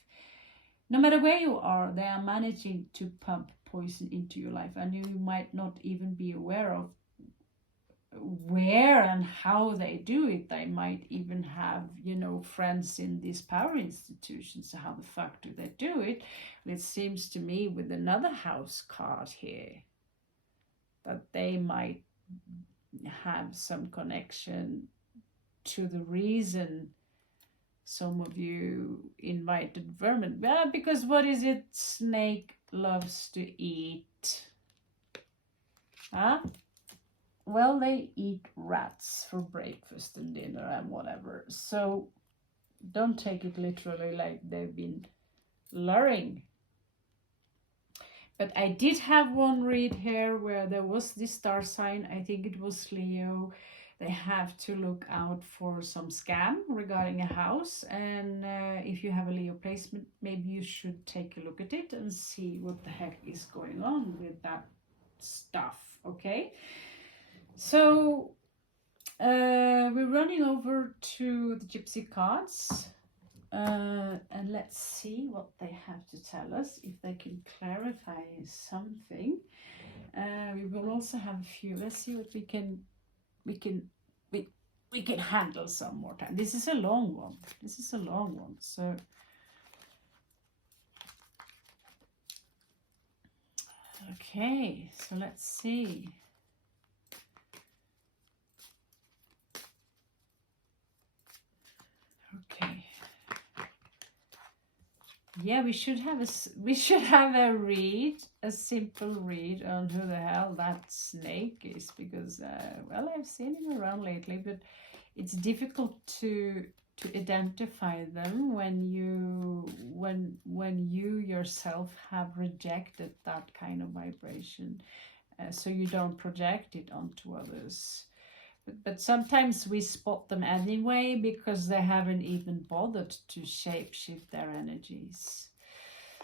No matter where you are, they are managing to pump poison into your life, and you might not even be aware of where and how they do it. They might even have, you know, friends in these power institutions. So how the fuck do they do it? Well, it seems to me with another house card here that they might have some connection to the reason some of you invited vermin. Well, because what is it snake loves to eat? Huh? Well, they eat rats for breakfast and dinner and whatever. So don't take it literally like they've been luring. But I did have one read here where there was this star sign. I think it was Leo. They have to look out for some scam regarding a house. And if you have a Leo placement, maybe you should take a look at it and see what the heck is going on with that stuff, okay? So we're running over to the Gypsy cards, and let's see what they have to tell us, if they can clarify something. We will also have a few. Let's see what we can handle some more time. This is a long one. So okay, so let's see. Okay. Yeah, we should have a read, a simple read on who the hell that snake is, because well, I've seen him around lately, but it's difficult to identify them when you yourself have rejected that kind of vibration, so you don't project it onto others. But sometimes we spot them anyway because they haven't even bothered to shapeshift their energies.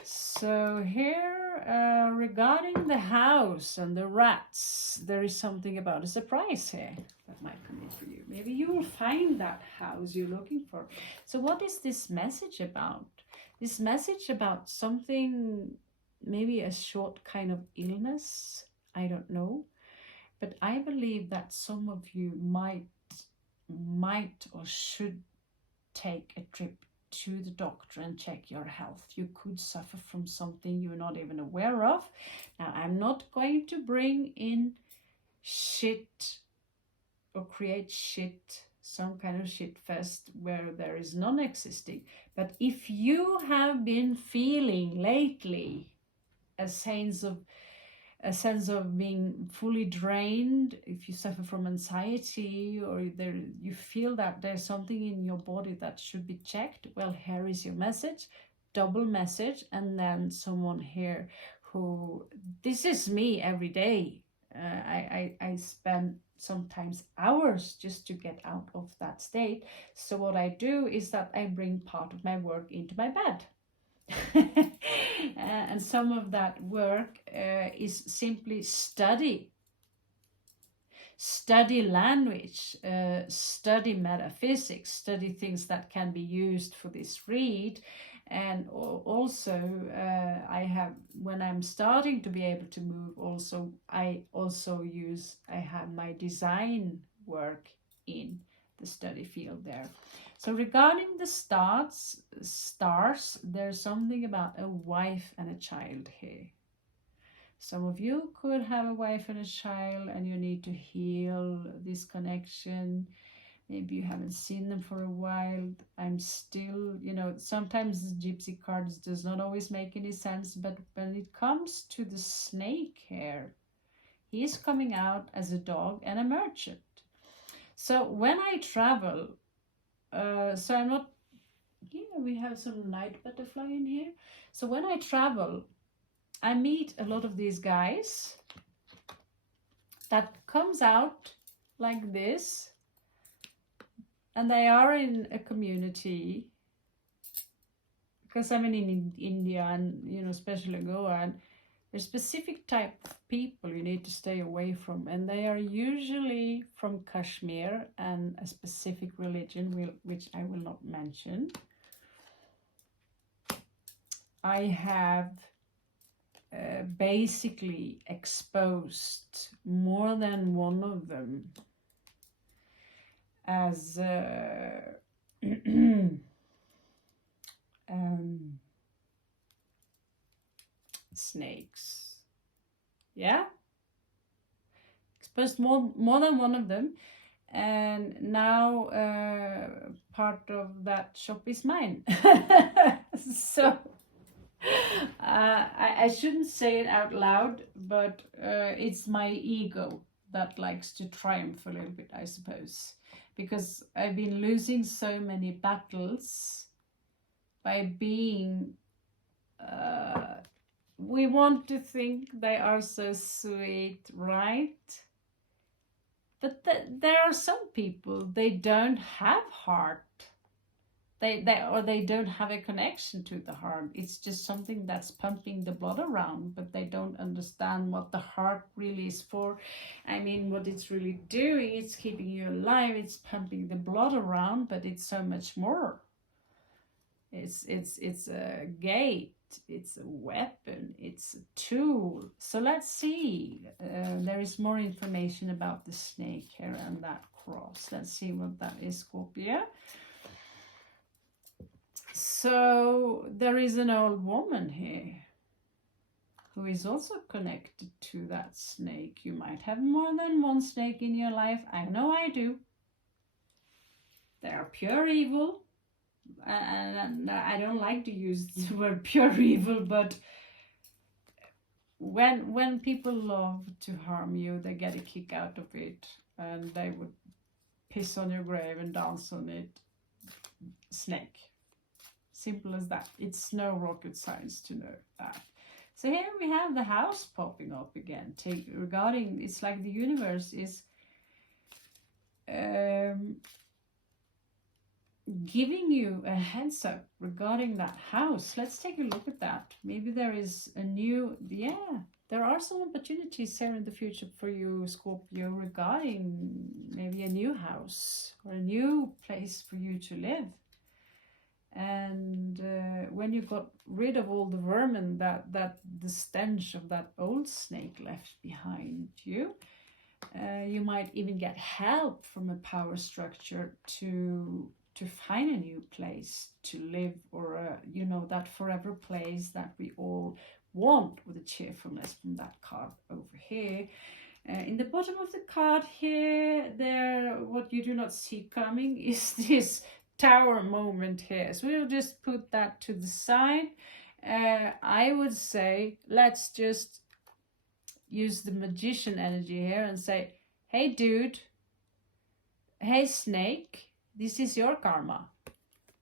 So here, regarding the house and the rats, there is something about a surprise here that might come in for you. Maybe you will find that house you're looking for. So what is this message about? This message about something, maybe a short kind of illness, I don't know. But I believe that some of you might or should take a trip to the doctor and check your health. You could suffer from something you're not even aware of. Now, I'm not going to bring in shit or create shit, some kind of shit fest where there is non-existing. But if you have been feeling lately a sense of being fully drained, if you suffer from anxiety, or you feel that there's something in your body that should be checked, well, here is your message, double message. And then someone here who, this is me every day. I spend sometimes hours just to get out of that state. So what I do is that I bring part of my work into my bed. And some of that work is simply study language, study metaphysics, study things that can be used for this read. And also I have, when I'm starting to be able to move, I have my design work in the study field there. So regarding the stars, there's something about a wife and a child here. Some of you could have a wife and a child, and you need to heal this connection. Maybe you haven't seen them for a while. I'm still, sometimes the gypsy cards does not always make any sense, but when it comes to the snake here, he is coming out as a dog and a merchant. So when I travel, so I'm not, we have some night butterfly in here. So when I travel, I meet a lot of these guys that comes out like this, and they are in a community, because I'm in India and, especially Goa, and there's specific type of people you need to stay away from, and they are usually from Kashmir and a specific religion, which I will not mention. I have basically exposed more than one of them as snakes. Yeah, exposed more than one of them, and now part of that shop is mine. So I shouldn't say it out loud, but it's my ego that likes to triumph a little bit, I suppose, because I've been losing so many battles by being we want to think they are so sweet, right? But there are some people, they don't have heart. They don't have a connection to the heart. It's just something that's pumping the blood around, but they don't understand what the heart really is for. I mean, what it's really doing, it's keeping you alive, it's pumping the blood around, but it's so much more. It's a gate, it's a weapon, it's a tool. So let's see. There is more information about the snake here and that cross. Let's see what that is, Scorpio. So there is an old woman here who is also connected to that snake. You might have more than one snake in your life. I know I do. They are pure evil. And I don't like to use the word pure evil, but when people love to harm you, they get a kick out of it, and they would piss on your grave and dance on it. Snake. Simple as that. It's no rocket science to know that. So here we have the house popping up again. Regarding, it's like the universe is giving you a heads up regarding that house. Let's take a look at that. Maybe there is a new, there are some opportunities here in the future for you, Scorpio, regarding maybe a new house or a new place for you to live. And when you got rid of all the vermin that the stench of that old snake left behind you, you might even get help from a power structure to find a new place to live, or that forever place that we all want, with a cheerfulness from that card over here. In the bottom of the card here, what you do not see coming is this tower moment here. So we'll just put that to the side, I would say let's just use the magician energy here and say, hey dude, hey snake, this is your karma.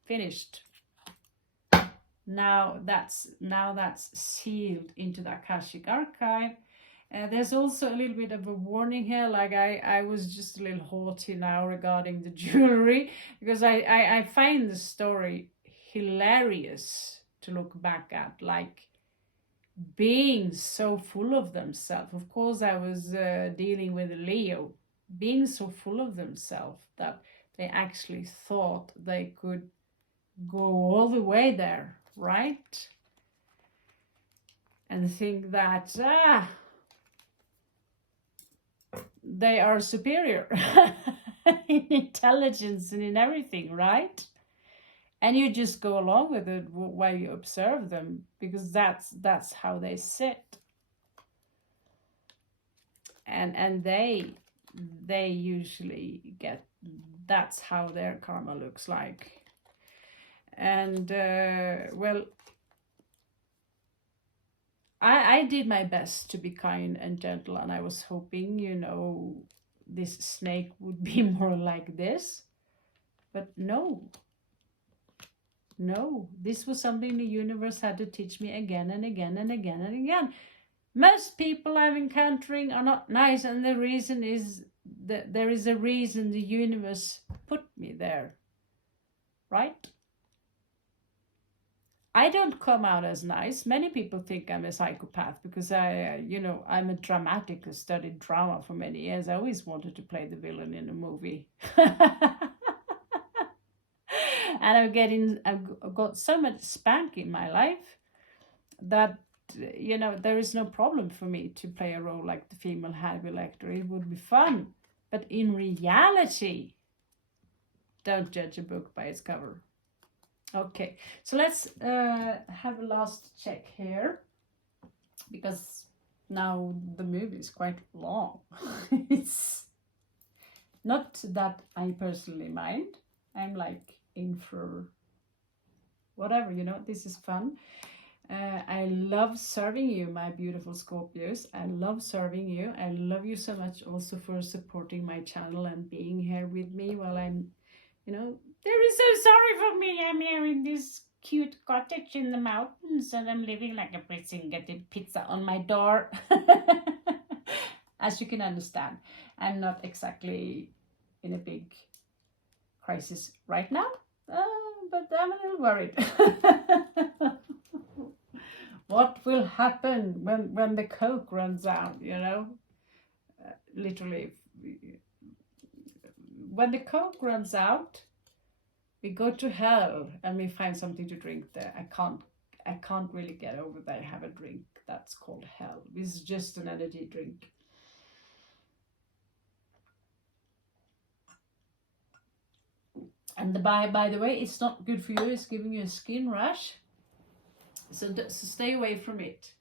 Finished. Now that's sealed into the Akashic archive. There's also a little bit of a warning here, like I was just a little haughty now regarding the jewelry, because I find the story hilarious to look back at, like being so full of themselves. Of course, I was dealing with a Leo, being so full of themselves that they actually thought they could go all the way there, right? And think that they are superior in intelligence and in everything, right? And you just go along with it while you observe them, because that's how they sit. And they usually get, that's how their karma looks like. And well, I did my best to be kind and gentle, and I was hoping, you know, this snake would be more like this. But no, this was something the universe had to teach me again and again and again and again. Most people I'm encountering are not nice, and the reason is that there is a reason the universe put me there, right? I don't come out as nice. Many people think I'm a psychopath because I'm a dramatic. I studied drama for many years. I always wanted to play the villain in a movie. And I've got so much spank in my life that, you know, there is no problem for me to play a role like the female Hannibal Lecter. It would be fun. But in reality, don't judge a book by its cover. Okay, so let's have a last check here, because now the movie is quite long. It's not that I personally mind. I'm like in for whatever, you know, this is fun. I love serving you, my beautiful Scorpios. I love serving you. I love you so much also for supporting my channel and being here with me while I'm, you know, they're so sorry for me. I'm here in this cute cottage in the mountains and I'm living like a prince and getting pizza on my door. As you can understand, I'm not exactly in a big crisis right now, but I'm a little worried. What will happen when the Coke runs out, you know? Literally, when the Coke runs out, we go to hell and we find something to drink there. I can't really get over that I have a drink that's called hell. It's just an energy drink. And by the way, it's not good for you. It's giving you a skin rash. So stay away from it.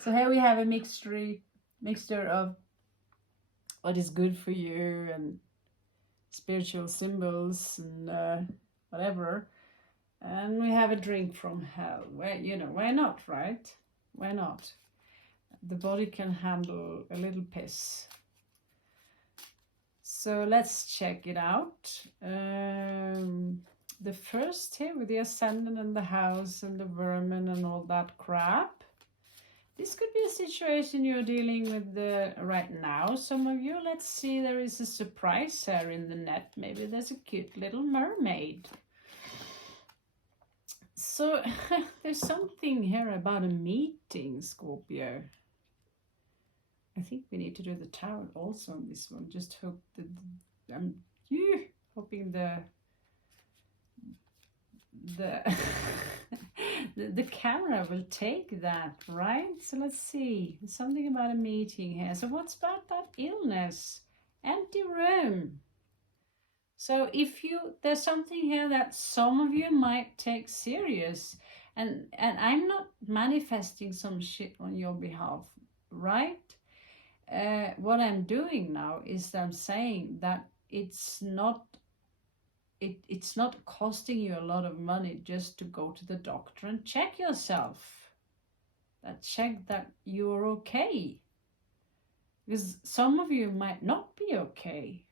So here we have a mixture of what is good for you and spiritual symbols and whatever. And we have a drink from hell. Well, you know, why not, right? Why not? The body can handle a little piss. So let's check it out. The first here with the ascendant and the house and the vermin and all that crap. This could be a situation you're dealing with right now, some of you. Let's see, there is a surprise here in the net. Maybe there's a cute little mermaid. So there's something here about a meeting, Scorpio. I think we need to do the tarot also on this one. Just hope that I'm hoping the camera will take that, right? So let's see, something about a meeting here. So what's about that illness? Empty room. So there's something here that some of you might take serious, and I'm not manifesting some shit on your behalf, right? what I'm doing now is that I'm saying that it's not costing you a lot of money just to go to the doctor and check yourself. Check that you're okay. Because some of you might not be okay,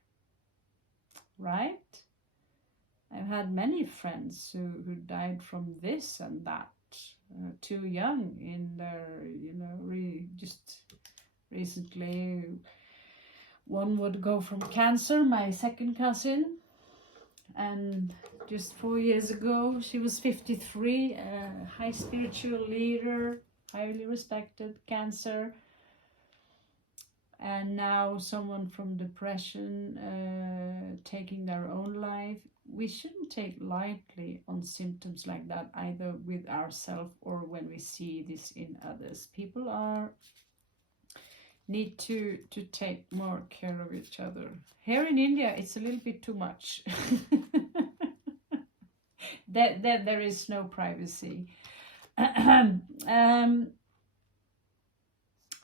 right? I've had many friends who died from this and that, too young in their, just recently. One would go from cancer, my second cousin, and just 4 years ago, she was 53, a high spiritual leader, highly respected, cancer. And now someone from depression taking their own life. We shouldn't take lightly on symptoms like that, either with ourselves or when we see this in others. People need to take more care of each other. Here in India, it's a little bit too much. There is no privacy.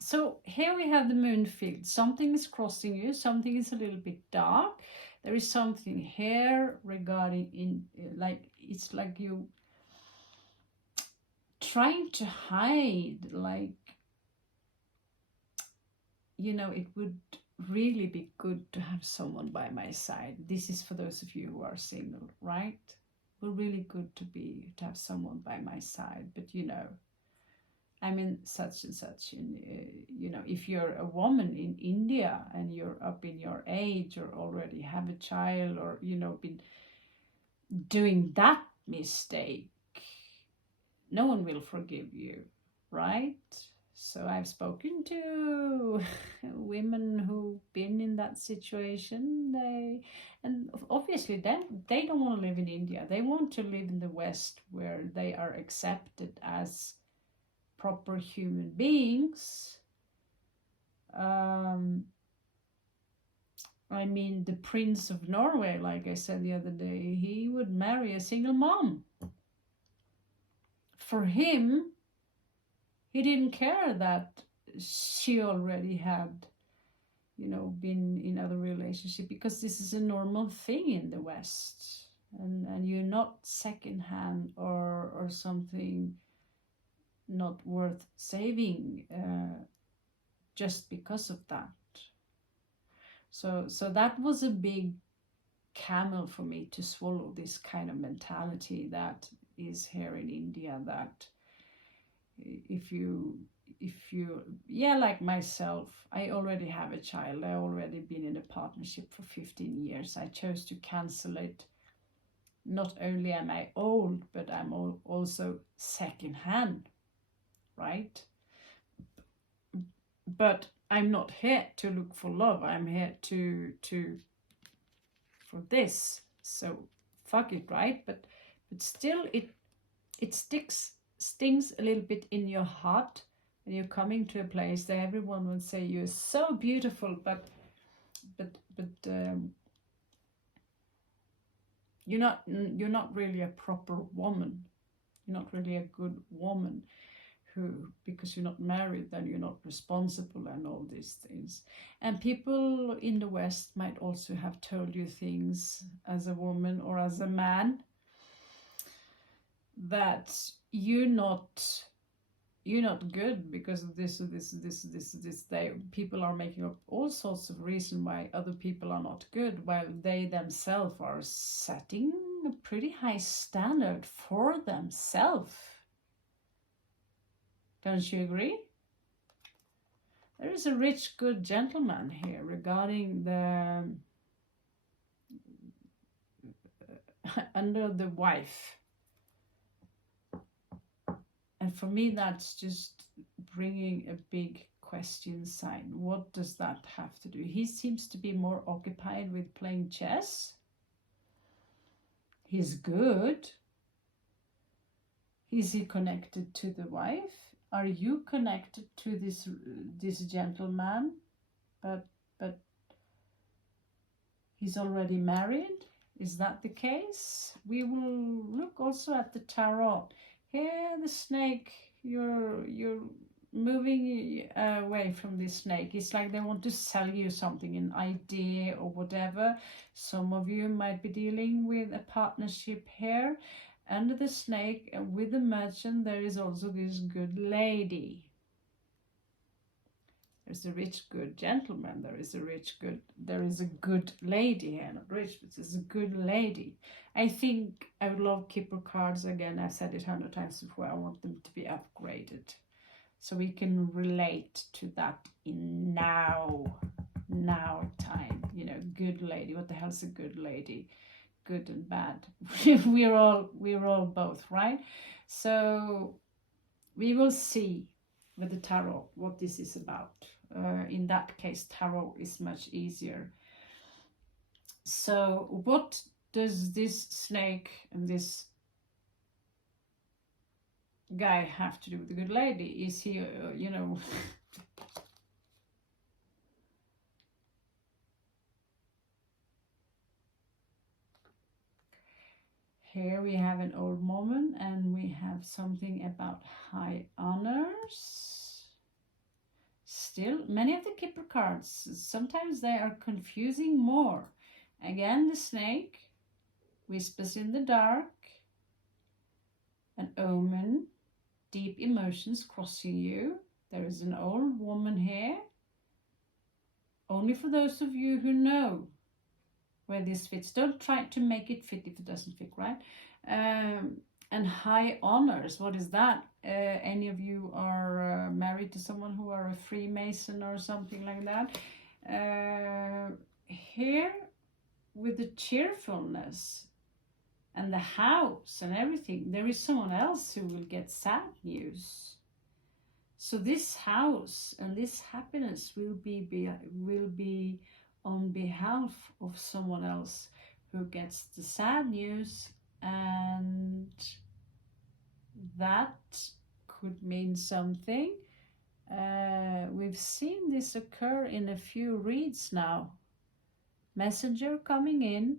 So here we have the moon field. Something is crossing you. Something is a little bit dark. There is something here regarding it's like you trying to hide, it would really be good to have someone by my side. This is for those of you who are single, right? Well, really good to have someone by my side, but I'm in such and such, if you're a woman in India and you're up in your age or already have a child or, been doing that mistake, no one will forgive you, right? So I've spoken to women who've been in that situation. And obviously then they don't want to live in India. They want to live in the West where they are accepted as proper human beings. The Prince of Norway, like I said the other day, he would marry a single mom. For him, he didn't care that she already had, been in other relationships, because this is a normal thing in the West. And you're not secondhand or something not worth saving just because of that. So that was a big camel for me to swallow, this kind of mentality that is here in India, that if you like myself, I already have a child. I already been in a partnership for 15 years. I chose to cancel it. Not only am I old, but I'm also secondhand, right? But I'm not here to look for love. I'm here for this. So fuck it, right? But still, it stings a little bit in your heart when you're coming to a place that everyone will say you're so beautiful, but you're not really a proper woman. You're not really a good woman. Because you're not married, then you're not responsible, and all these things. And people in the West might also have told you things as a woman or as a man, that you're not good because of this or this. People are making up all sorts of reasons why other people are not good, while they themselves are setting a pretty high standard for themselves. Don't you agree? There is a rich, good gentleman here regarding the under the wife. And for me, that's just bringing a big question sign. What does that have to do? He seems to be more occupied with playing chess. He's good. Is he connected to the wife? Are you connected to this gentleman, but he's already married? Is that the case? We will look also at the tarot. Here, the snake, you're moving away from this snake. It's like they want to sell you something, an idea or whatever. Some of you might be dealing with a partnership here. Under the snake and with the merchant, there is also this good lady. There's a rich good gentleman, there is a good lady here, not rich, but it's a good lady. I think I would love Kipper cards again. I've said it 100 times before. I want them to be upgraded so we can relate to that in now time. You know, good lady. What the hell's a good lady? Good and bad. we're all both, right? So we will see with the tarot what this is about. In that case, tarot is much easier. So what does this snake and this guy have to do with the good lady? Is he, you know... Here we have an old woman and we have something about high honors. Still, many of the Kipper cards, sometimes they are confusing more. Again, the snake, whispers in the dark, an omen, deep emotions crossing you. There is an old woman here. Only for those of you who know where this fits. Don't try to make it fit if it doesn't fit, right? And high honors, what is that? Any of you are married to someone who are a Freemason or something like that? Here, with the cheerfulness and the house and everything, there is someone else who will get sad news. So this house and this happiness will be on behalf of someone else who gets the sad news, and that could mean something. We've seen this occur in a few reads now. Messenger coming in.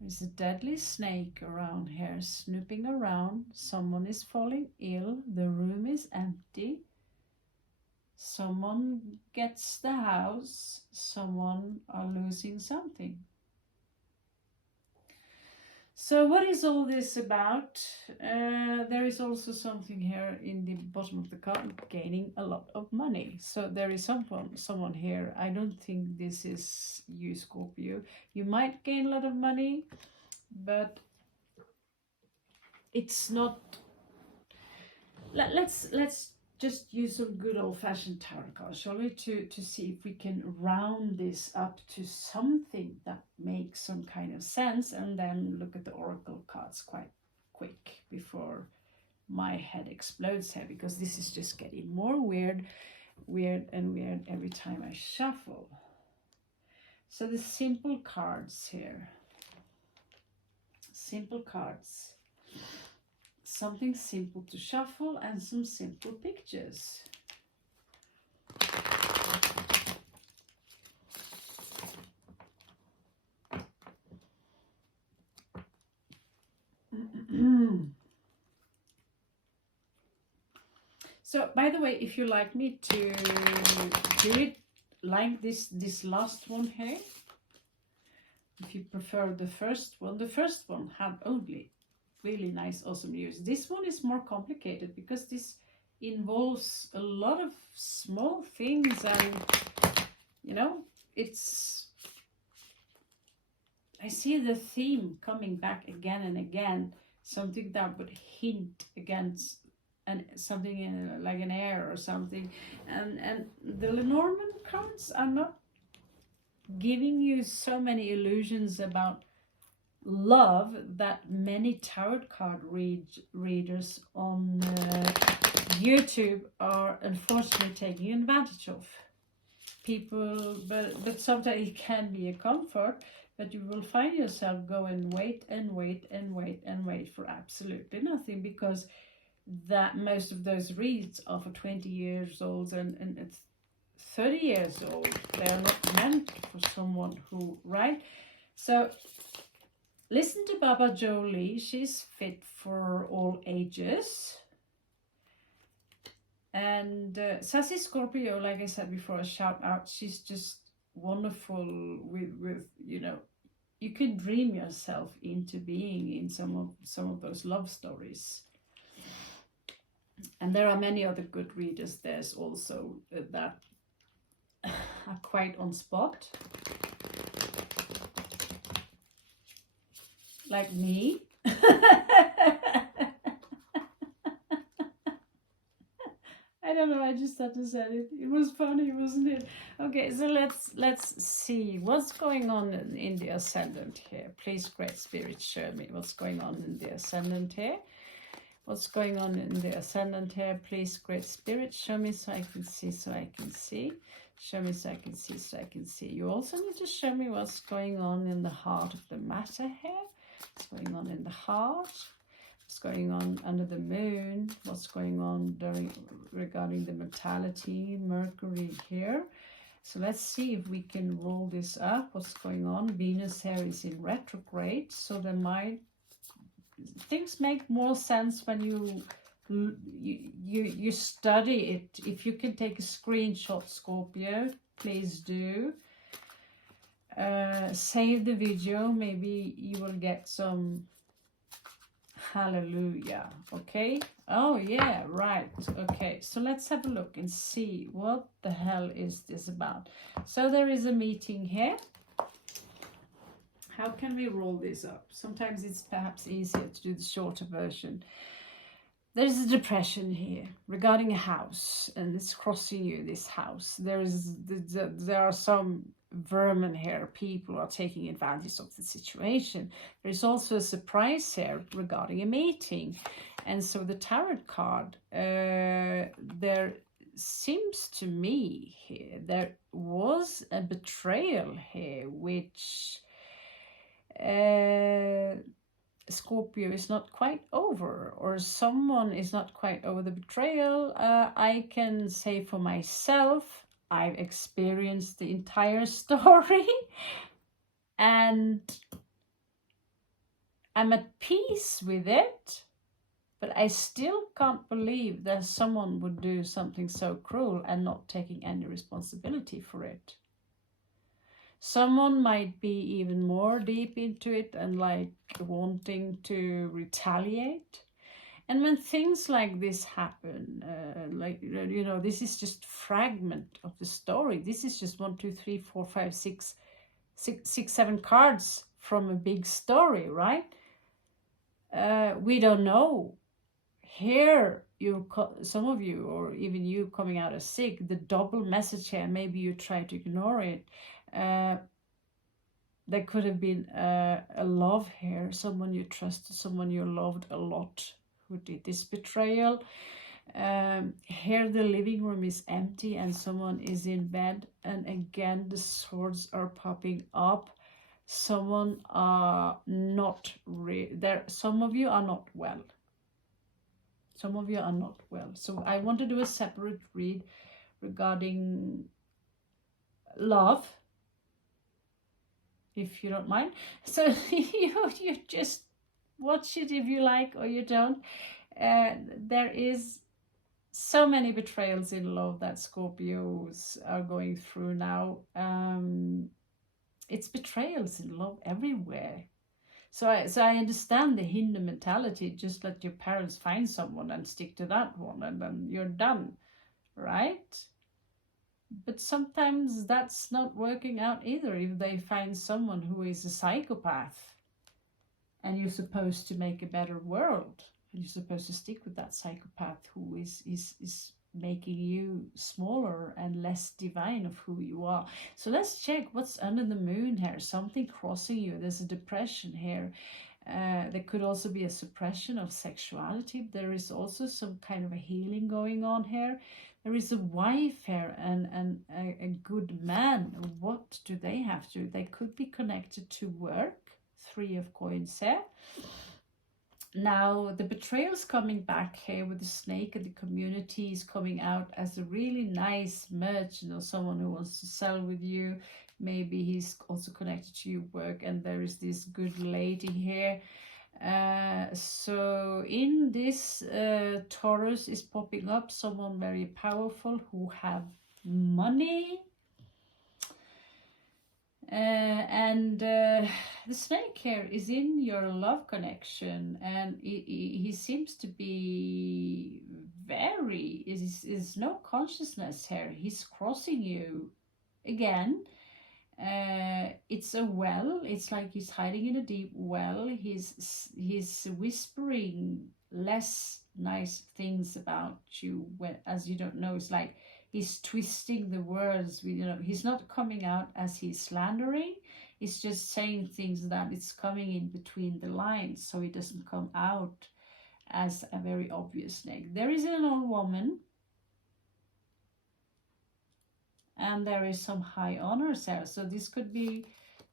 There's a deadly snake around here, snooping around. Someone is falling ill. The room is empty. Someone gets the house. Someone are losing something. So what is all this about? There is also something here in the bottom of the card, gaining a lot of money. So there is someone here. I don't think this is you, Scorpio. You might gain a lot of money, but it's not. Let's just use some good old-fashioned tarot cards, shall we, to see if we can round this up to something that makes some kind of sense, and then look at the oracle cards quite quick before my head explodes here, because this is just getting more weird every time I shuffle. So the simple cards here. Simple cards. Something simple to shuffle and some simple pictures. So, by the way, if you like me to do it like this last one here, if you prefer the first one had only really nice, awesome news. This one is more complicated because this involves a lot of small things, and you know, I see the theme coming back again and again, something that would hint against something in, like an air or something, and the Lenormand cards are not giving you so many illusions about love that many tarot card readers on YouTube are unfortunately taking advantage of. People, but sometimes it can be a comfort, but you will find yourself go and wait for absolutely nothing, because that most of those reads are for 20 years old and it's 30 years old. They are not meant for someone who, right? So listen to Baba Jolie. She's fit for all ages. And Sassy Scorpio, like I said before, a shout out. She's just wonderful with you know, you can dream yourself into being in some of those love stories. And there are many other good readers. There's also that are quite on spot, like me. I don't know, I just had to say it. It was funny, wasn't it? Okay, so let's see what's going on in the ascendant here. Please, Great Spirit, show me what's going on in the ascendant here. What's going on in the ascendant here? Please, Great Spirit, show me so I can see, so I can see. Show me so I can see, so I can see. You also need to show me what's going on in the heart of the matter here. What's going on in the heart? What's going on under the moon? What's going on regarding the mentality, Mercury here? So let's see if we can roll this up. What's going on? Venus here is in retrograde, so there might things make more sense when you study it. If you can take a screenshot, Scorpio, please do. Save the video. Maybe you will get some hallelujah. Okay. Oh yeah, right. Okay, so let's have a look and see what the hell is this about. So there is a meeting here. How can we roll this up? Sometimes it's perhaps easier to do the shorter version. There's a depression here regarding a house, and it's crossing you, this house. There are some vermin here. People are taking advantage of the situation. There's also a surprise here regarding a meeting. And so the tarot card, there seems to me here, there was a betrayal here, which Scorpio is not quite over, or someone is not quite over the betrayal. I can say for myself, I've experienced the entire story and I'm at peace with it, but I still can't believe that someone would do something so cruel and not taking any responsibility for it. Someone might be even more deep into it and like wanting to retaliate. And when things like this happen, like, you know, this is just fragment of the story. This is just 1, 2, 3, 4, 5, 6, 7 cards from a big story, right? We don't know. Here, some of you, or even you coming out as sick, the double message here, maybe you try to ignore it. There could have been a love here, someone you trusted, someone you loved a lot who did this betrayal. Here the living room is empty and someone is in bed, and again the swords are popping up. Someone are not there. Some of you are not well. Some of you are not well. So I want to do a separate read regarding love, if you don't mind. So you just watch it if you like, or you don't. There is so many betrayals in love that Scorpios are going through now. It's betrayals in love everywhere. So I understand the Hindu mentality. Just let your parents find someone and stick to that one, and then you're done, right? But sometimes that's not working out either. If they find someone who is a psychopath, and you're supposed to make a better world, and you're supposed to stick with that psychopath who is making you smaller and less divine of who you are. So let's check what's under the moon here. Something crossing you. There's a depression here. There could also be a suppression of sexuality. There is also some kind of a healing going on here. There is a wife here and a good man. What do they have to do? They could be connected to work. 3 of coins here. Now, the betrayal's coming back here with the snake, and the community is coming out as a really nice merch, you know, someone who wants to sell with you. Maybe he's also connected to your work, and there is this good lady here. So in this Taurus is popping up someone very powerful who have money. And the snake here is in your love connection, and he seems to be very, is no consciousness here. He's crossing you again. It's a well. It's like he's hiding in a deep well. He's whispering less nice things about you when, as you don't know. It's like he's twisting the words. He's not coming out as he's slandering. He's just saying things that it's coming in between the lines, so it doesn't come out as a very obvious snake. There is an old woman, and there is some high honors there. So this could be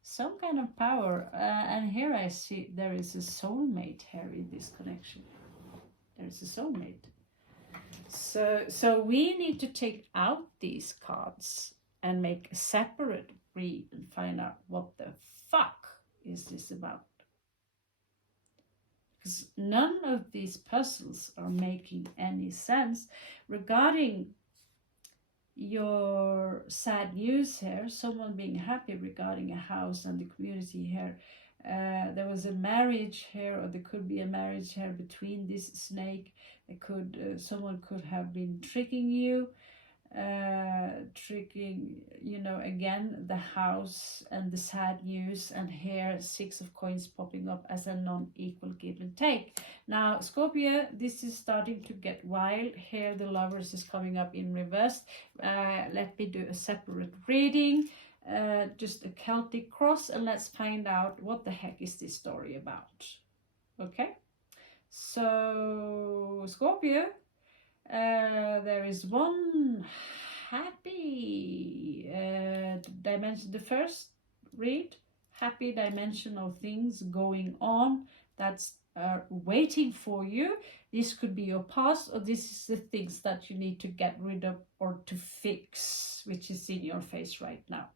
some kind of power. And here I see there is a soulmate here in this connection. There is a soulmate. So we need to take out these cards and make a separate read and find out what the fuck is this about. Because none of these puzzles are making any sense regarding your sad news here, someone being happy regarding a house and the community here. There was a marriage here, or there could be a marriage here between this snake. It could someone could have been tricking you, again, the house and the sad news, and here 6 of coins popping up as a non-equal give and take. Now Scorpio, this is starting to get wild here. The Lovers is coming up in reverse. Let me do a separate reading, just a Celtic cross, and let's find out what the heck is this story about. Okay, so Scorpio, there is one happy dimension. The first read, happy dimensional things going on that's waiting for you. This could be your past, or this is the things that you need to get rid of or to fix, which is in your face right now.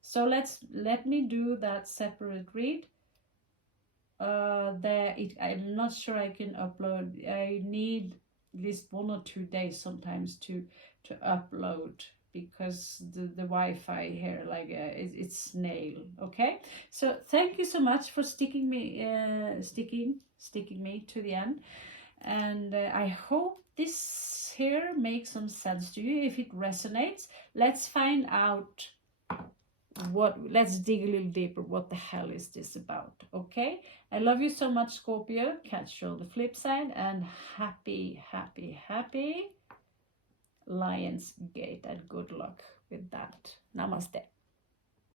So let me do that separate read. I'm not sure I can upload. I need at least 1 or 2 days sometimes to upload, because the Wi-Fi here, like it's snail. Okay, so thank you so much for sticking me to the end, and I hope this here makes some sense to you. If it resonates, let's find out let's dig a little deeper. What the hell is this about? Okay, I love you so much, Scorpio. Catch you on the flip side, and happy Lions Gate, and good luck with that. Namaste.